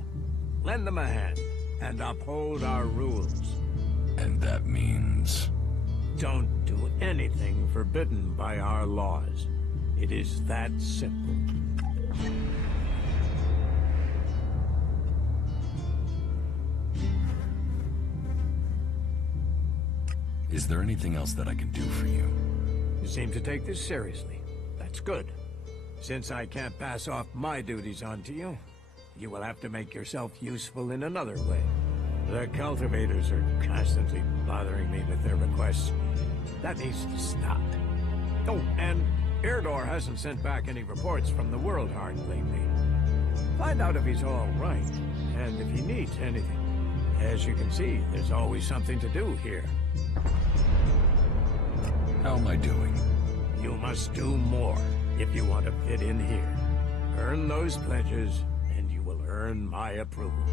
Lend them a hand, and uphold our rules. And that means... Don't do anything forbidden by our laws. It is that simple. Is there anything else that I can do for you? You seem to take this seriously. That's good. Since I can't pass off my duties onto you, you will have to make yourself useful in another way. The cultivators are constantly bothering me with their requests. That needs to stop. Oh, and Irdor hasn't sent back any reports from the World Heart lately. Find out if he's all right, and if he needs anything. As you can see, there's always something to do here. How am I doing? You must do more if you want to fit in here. Earn those pledges, and you will earn my approval.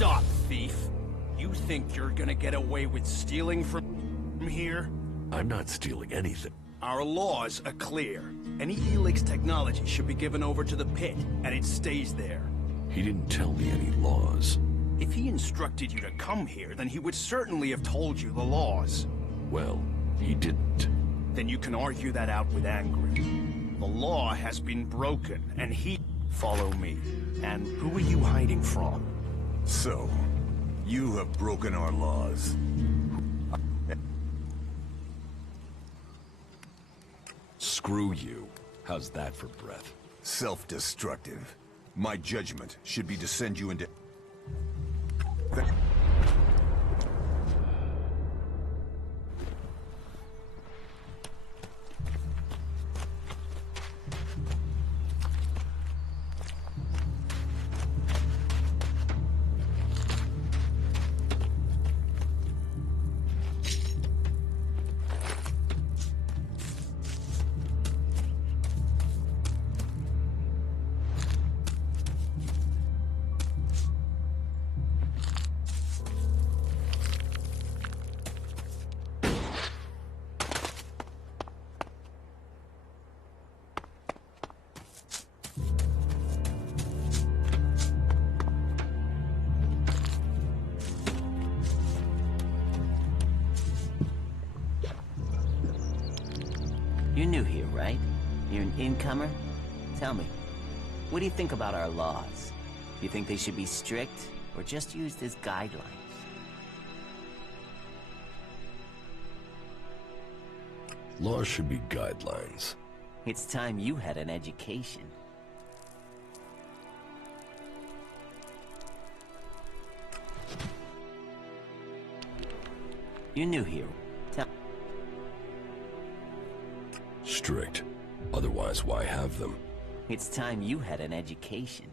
Stop, thief. You think you're gonna get away with stealing from here? I'm not stealing anything. Our laws are clear. Any ELEX technology should be given over to the pit, and it stays there. He didn't tell me any laws. If he instructed you to come here, then he would certainly have told you the laws. Well, he didn't. Then you can argue that out with Angry. The law has been broken, and he... Follow me. And who are you hiding from? So, you have broken our laws. Screw you. How's that for breath? Self-destructive. My judgment should be to send you into... You're new here, right? You're an incomer? Tell me, what do you think about our laws? Do you think they should be strict, or just used as guidelines? Laws should be guidelines. It's time you had an education. You're new here. Tell... Strict. Otherwise, why have them? It's time you had an education.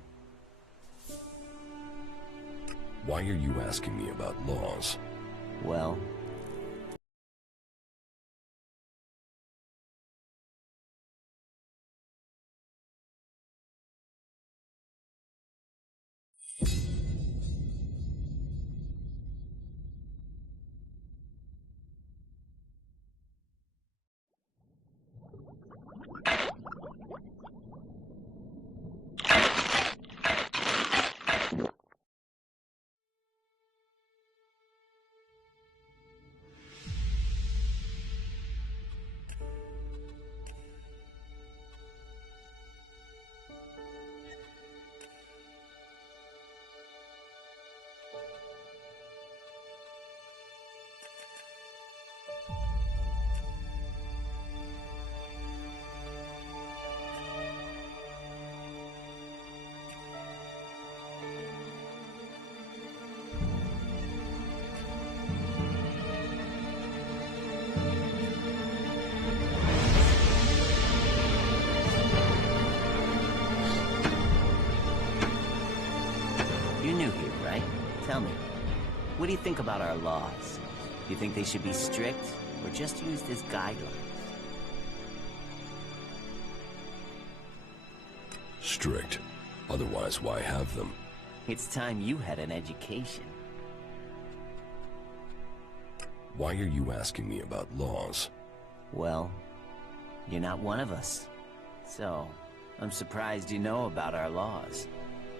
Why are you asking me about laws? Well... You're new here, right? Tell me, what do you think about our laws? Do you think they should be strict, or just used as guidelines? Strict. Otherwise, why have them? It's time you had an education. Why are you asking me about laws? Well, you're not one of us. So, I'm surprised you know about our laws.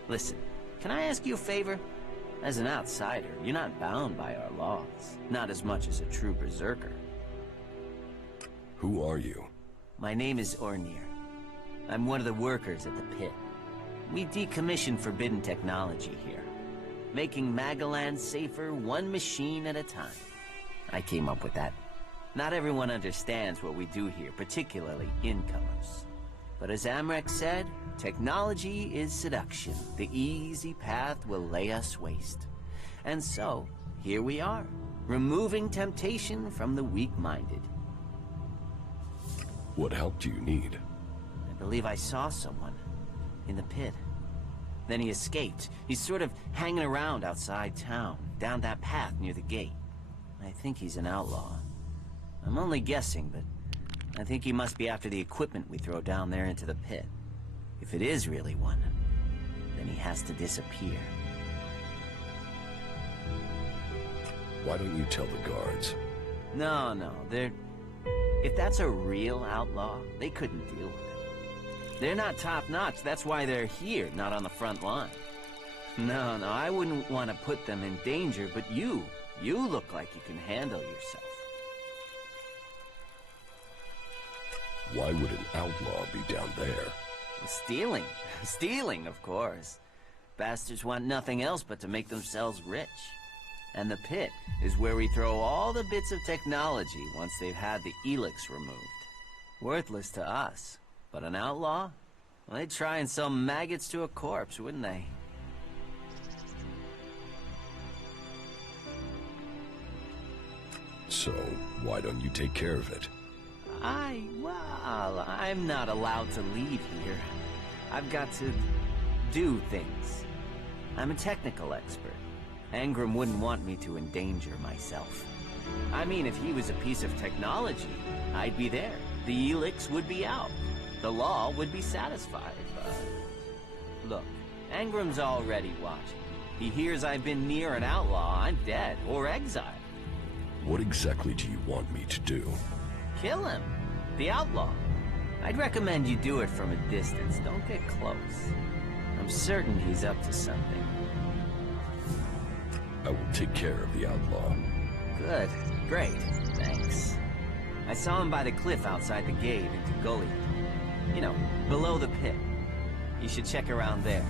Listen, can I ask you a favor? As an outsider, you're not bound by our laws. Not as much as a true berserker. Who are you? My name is Ornir. I'm one of the workers at the pit. We decommission forbidden technology here, making Magalan safer one machine at a time. I came up with that. Not everyone understands what we do here, particularly incomers. But as Amrek said, technology is seduction. The easy path will lay us waste. And so, here we are, removing temptation from the weak-minded. What help do you need? I believe I saw someone in the pit. Then he escaped. He's sort of hanging around outside town, down that path near the gate. I think he's an outlaw. I'm only guessing, but I think he must be after the equipment we throw down there into the pit. If it is really one, then he has to disappear. Why don't you tell the guards? No, they're... If that's a real outlaw, they couldn't deal with it. They're not top-notch, that's why they're here, not on the front line. No, I wouldn't want to put them in danger, but you look like you can handle yourself. Why would an outlaw be down there? Stealing. Stealing, of course. Bastards want nothing else but to make themselves rich. And the pit is where we throw all the bits of technology once they've had the ELEX removed. Worthless to us. But an outlaw? Well, they'd try and sell maggots to a corpse, wouldn't they? So, why don't you take care of it? Well, I'm not allowed to leave here. I've got to do things. I'm a technical expert. Angram wouldn't want me to endanger myself. I mean, if he was a piece of technology, I'd be there. The ELEX would be out. The law would be satisfied, but... Look, Angram's already watching. He hears I've been near an outlaw, I'm dead, or exiled. What exactly do you want me to do? Kill him. The outlaw. I'd recommend you do it from a distance. Don't get close. I'm certain he's up to something. I will take care of the outlaw. Good. Great. Thanks. I saw him by the cliff outside the gate into Gully. You know, below the pit. You should check around there.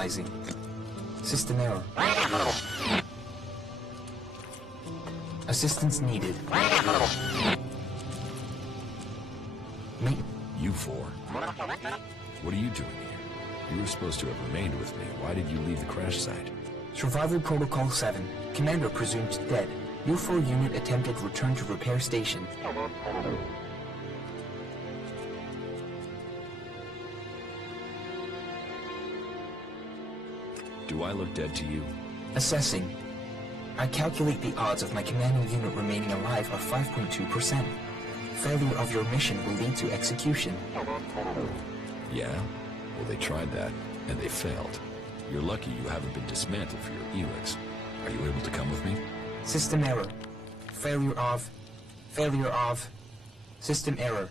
Analyzing. System error. Assistance needed. You four. What are you doing here? You were supposed to have remained with me. Why did you leave the crash site? Survival Protocol 7. Commander presumed dead. U4 unit attempted return to repair station. Do I look dead to you? Assessing. I calculate the odds of my commanding unit remaining alive are 5.2%. Failure of your mission will lead to execution. Yeah? Well, they tried that, and they failed. You're lucky you haven't been dismantled for your ELEX. Are you able to come with me? System error. Failure of... System error.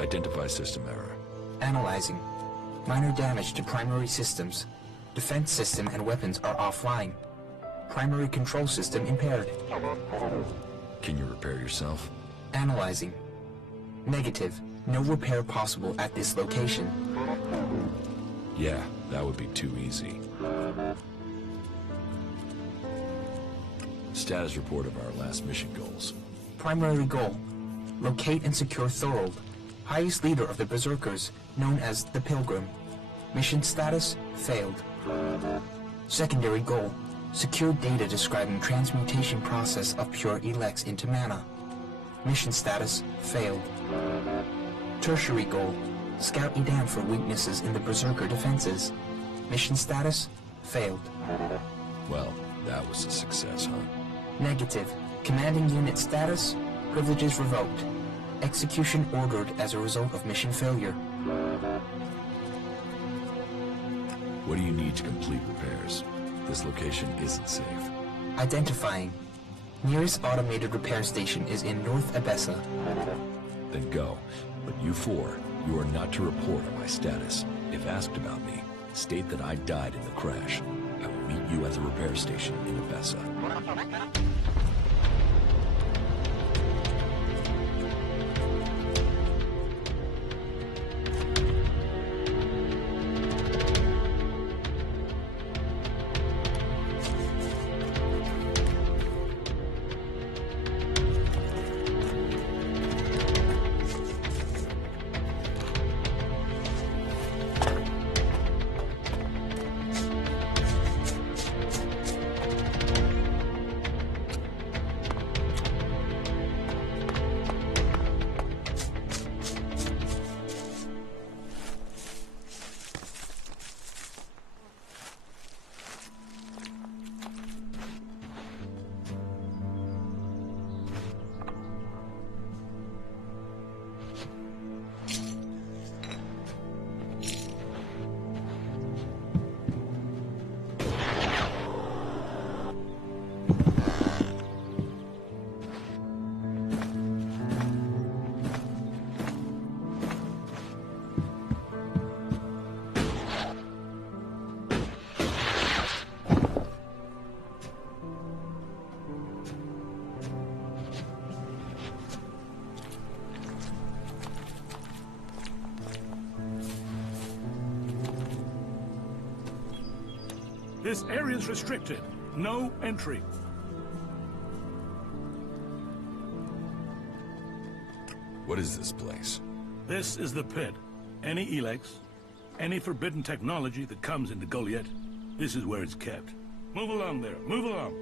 Identify system error. Analyzing. Minor damage to primary systems. Defense system and weapons are offline. Primary control system impaired. Can you repair yourself? Analyzing. Negative. No repair possible at this location. Yeah, that would be too easy. Status report of our last mission goals. Primary goal. Locate and secure Thorold, highest leader of the Berserkers, known as the Pilgrim. Mission status, failed. Secondary goal. Secure data describing transmutation process of pure ELEX into mana. Mission status, failed. Tertiary goal. Scout Edan for weaknesses in the Berserker defenses. Mission status, failed. Well, that was a success, huh? Negative. Commanding unit status, privileges revoked. Execution ordered as a result of mission failure. What do you need to complete repairs? This location isn't safe. Identifying. Nearest automated repair station is in North Abessa. Then go. But you four, you are not to report on my status. If asked about me, state that I died in the crash. I will meet you at the repair station in Abessa. This area's restricted. No entry. What is this place? This is the pit. Any ELEX, any forbidden technology that comes into Goliath, this is where it's kept. Move along there. Move along.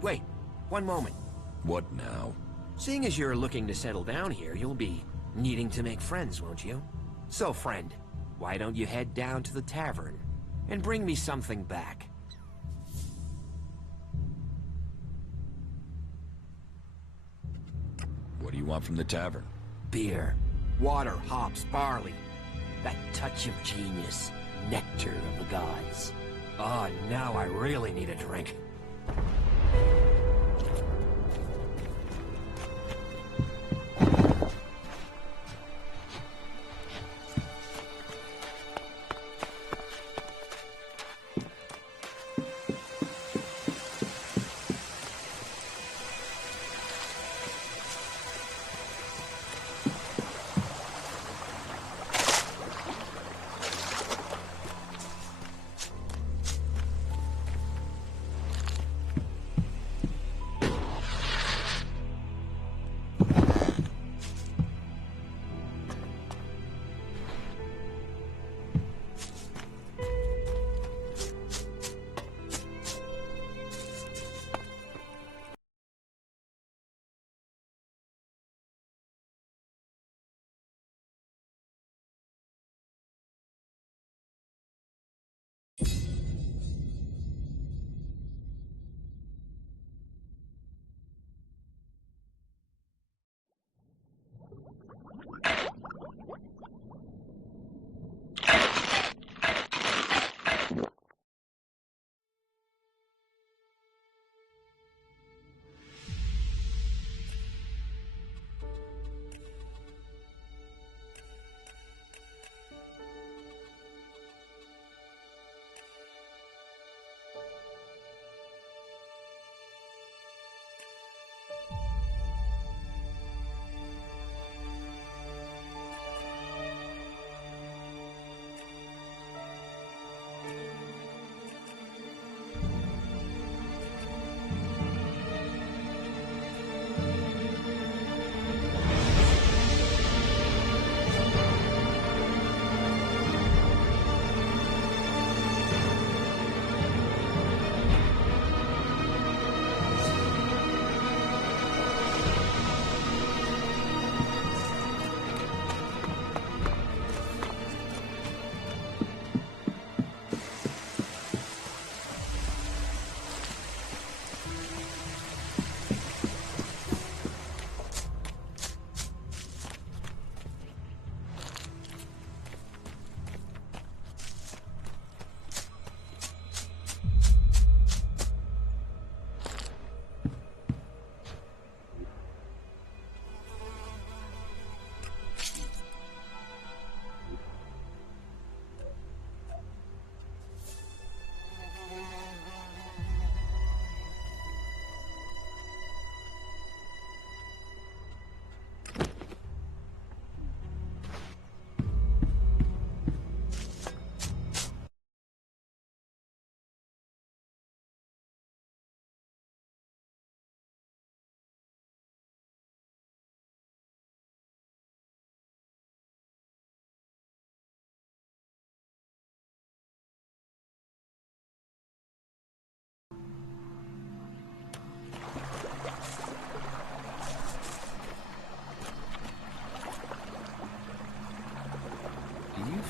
Wait. One moment. What now? Seeing as you're looking to settle down here, you'll be needing to make friends, won't you? So, friend, why don't you head down to the tavern and bring me something back? What do you want from the tavern? Beer, water, hops, barley. That touch of genius, nectar of the gods. Ah, now I really need a drink.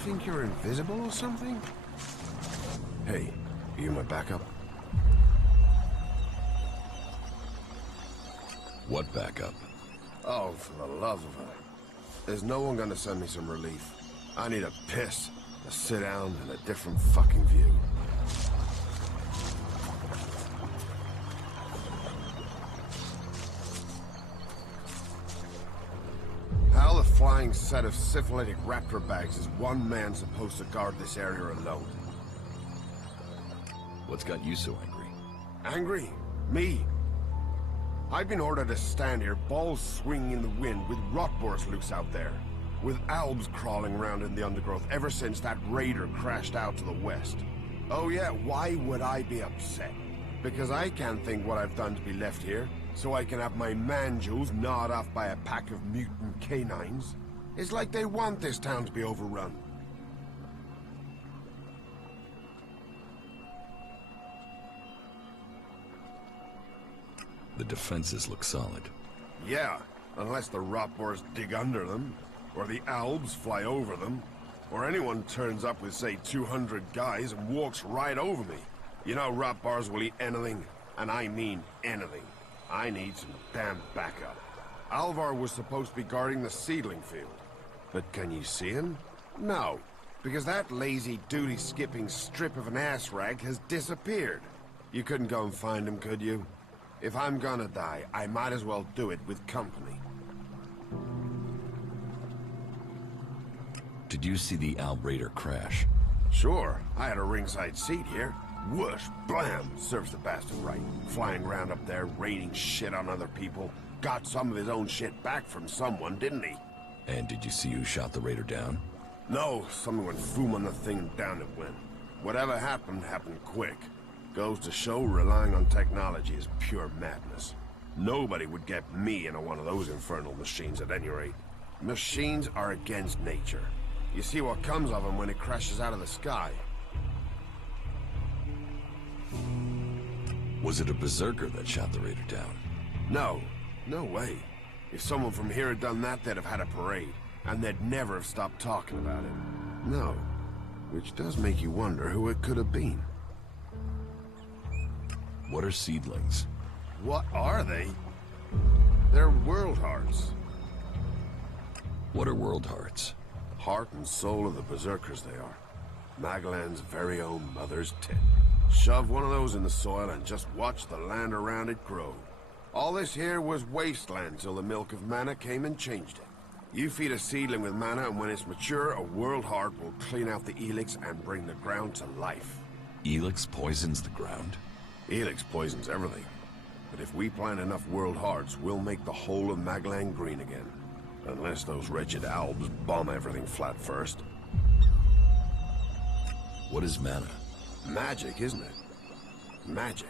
Think you're invisible or something? Hey, are you my backup? What backup? Oh, for the love of her. There's no one gonna send me some relief. I need a piss, a sit down, and a different fucking view. How the flying set of syphilitic raptor bags is one man supposed to guard this area alone? What's got you so angry? Angry? Me? I've been ordered to stand here, balls swinging in the wind, with rotboars loose out there. With albs crawling around in the undergrowth ever since that raider crashed out to the west. Oh yeah, why would I be upset? Because I can't think what I've done to be left here, so I can have my manjos gnawed off by a pack of mutant canines. It's like they want this town to be overrun. The defenses look solid. Yeah, unless the rotboars dig under them, or the Albs fly over them, or anyone turns up with, say, 200 guys and walks right over me. You know rotboars will eat anything, and I mean anything. I need some damn backup. Alvar was supposed to be guarding the seedling field. But can you see him? No, because that lazy duty-skipping strip of an ass rag has disappeared. You couldn't go and find him, could you? If I'm gonna die, I might as well do it with company. Did you see the Albraider crash? Sure, I had a ringside seat here. Whoosh, blam, serves the bastard right. Flying around up there, raining shit on other people. Got some of his own shit back from someone, didn't he? And did you see who shot the raider down? No, someone went boom on the thing and down it went. Whatever happened, happened quick. Goes to show relying on technology is pure madness. Nobody would get me into one of those infernal machines at any rate. Machines are against nature. You see what comes of them when it crashes out of the sky. Was it a berserker that shot the raider down? No, no way. If someone from here had done that, they'd have had a parade. And they'd never have stopped talking about it. No. Which does make you wonder who it could have been. What are seedlings? What are they? They're world hearts. What are world hearts? Heart and soul of the berserkers they are. Magellan's very own mother's tit. Shove one of those in the soil and just watch the land around it grow. All this here was wasteland till the milk of mana came and changed it. You feed a seedling with mana, and when it's mature, a world heart will clean out the ELEX and bring the ground to life. ELEX poisons the ground? ELEX poisons everything. But if we plant enough world hearts, we'll make the whole of Magellan green again. Unless those wretched Albs bomb everything flat first. What is mana? Magic, isn't it? Magic.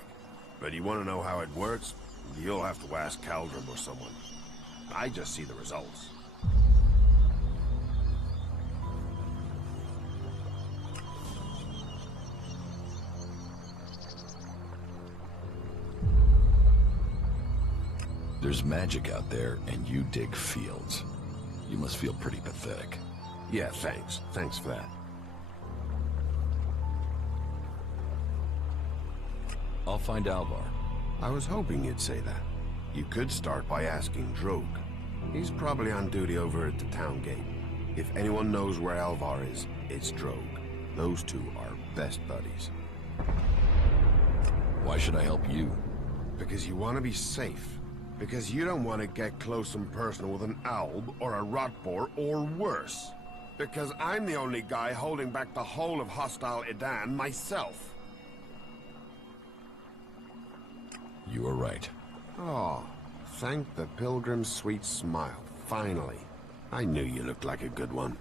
But you want to know how it works? You'll have to ask Caldrum or someone. I just see the results. There's magic out there, and you dig fields. You must feel pretty pathetic. Yeah, thanks. Thanks for that. I'll find Alvar. I was hoping you'd say that. You could start by asking Drogue. He's probably on duty over at the town gate. If anyone knows where Alvar is, it's Drogue. Those two are best buddies. Why should I help you? Because you want to be safe. Because you don't want to get close and personal with an Alb or a Rotboar or worse. Because I'm the only guy holding back the whole of hostile Edan myself. You are right. Oh, thank the Pilgrim's sweet smile. Finally. I knew you looked like a good one.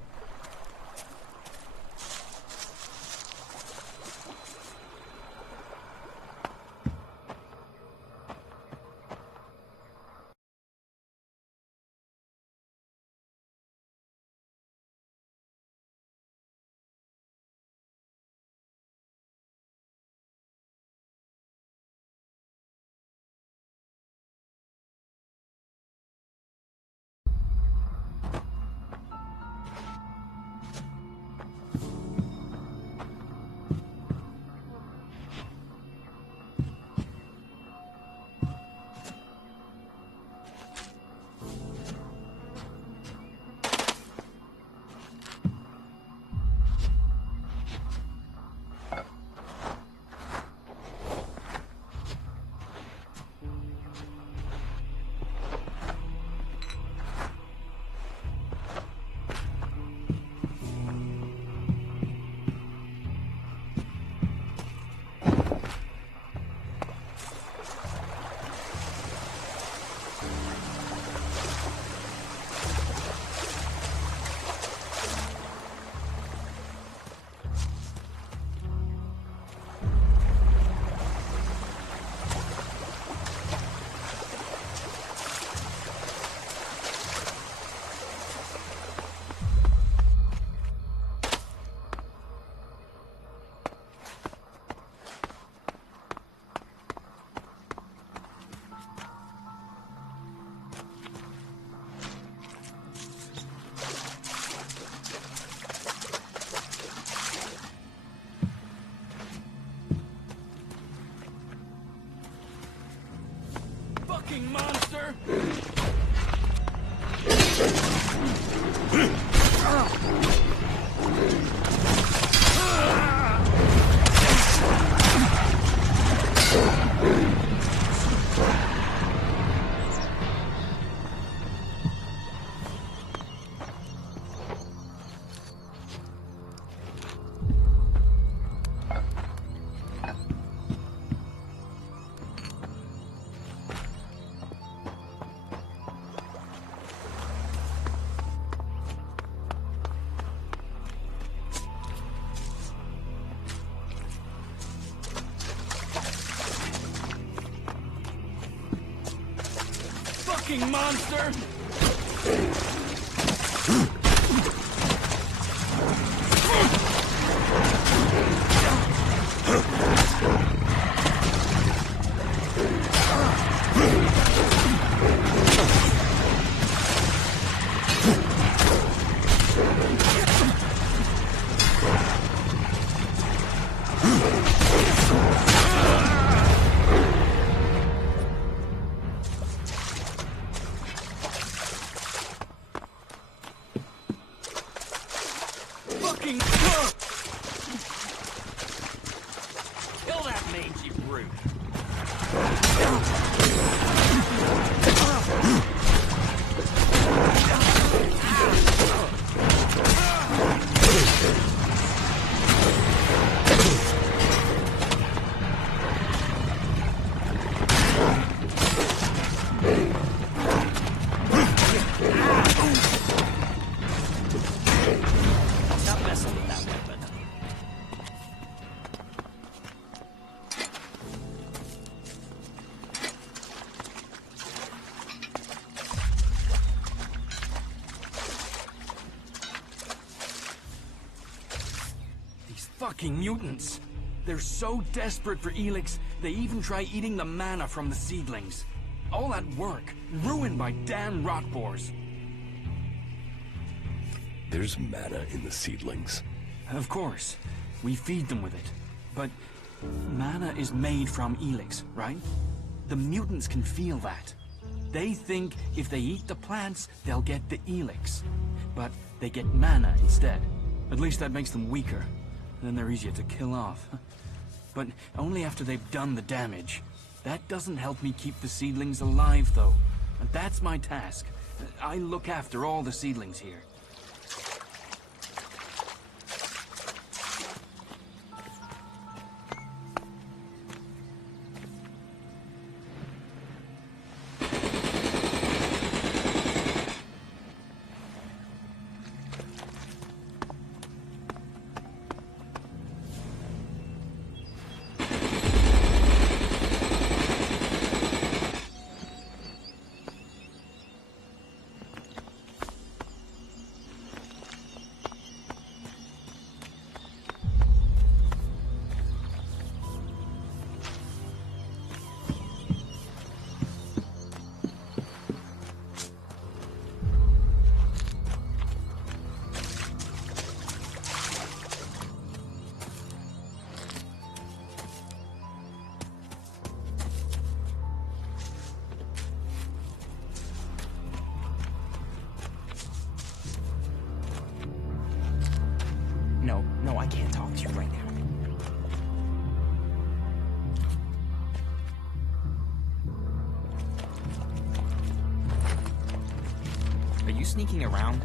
Fucking monster! Fucking monster! Fucking kill that mangy brute. Stop messing with that weapon. These fucking mutants. They're so desperate for ELEX, they even try eating the mana from the seedlings. All that work, ruined by damn rot boars. There's mana in the seedlings. Of course. We feed them with it. But mana is made from ELEX, right? The mutants can feel that. They think if they eat the plants, they'll get the ELEX. But they get mana instead. At least that makes them weaker. Then they're easier to kill off. But only after they've done the damage. That doesn't help me keep the seedlings alive, though. And that's my task. I look after all the seedlings here. No, I can't talk to you right now. Are you sneaking around?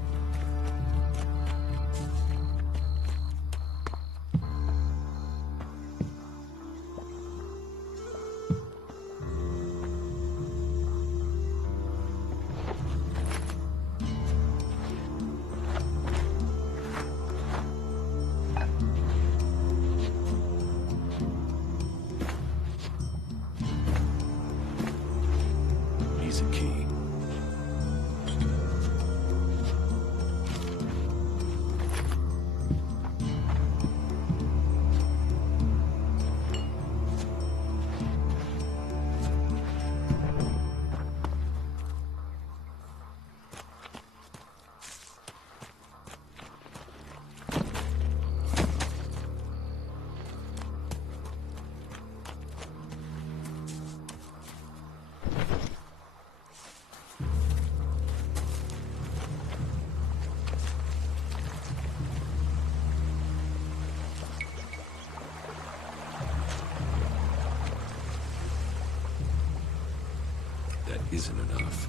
that isn't enough.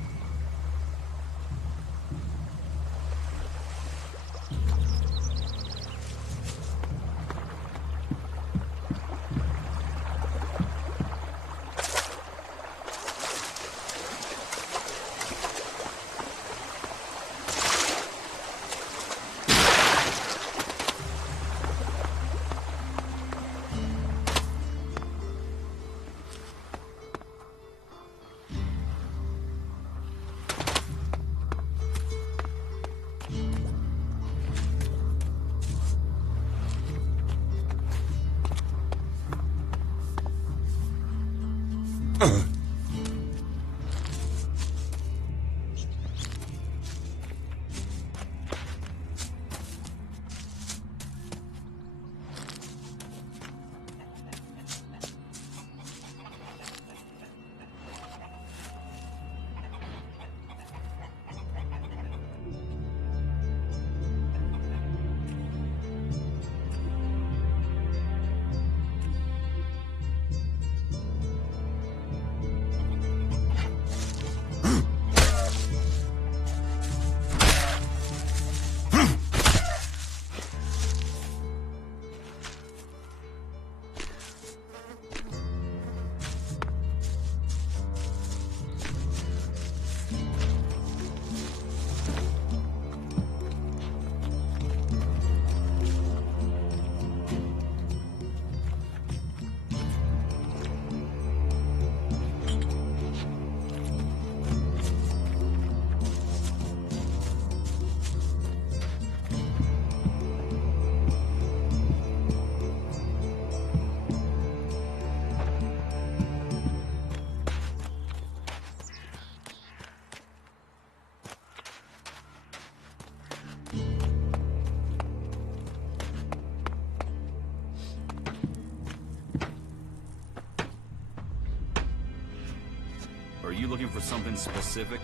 Are you looking for something specific?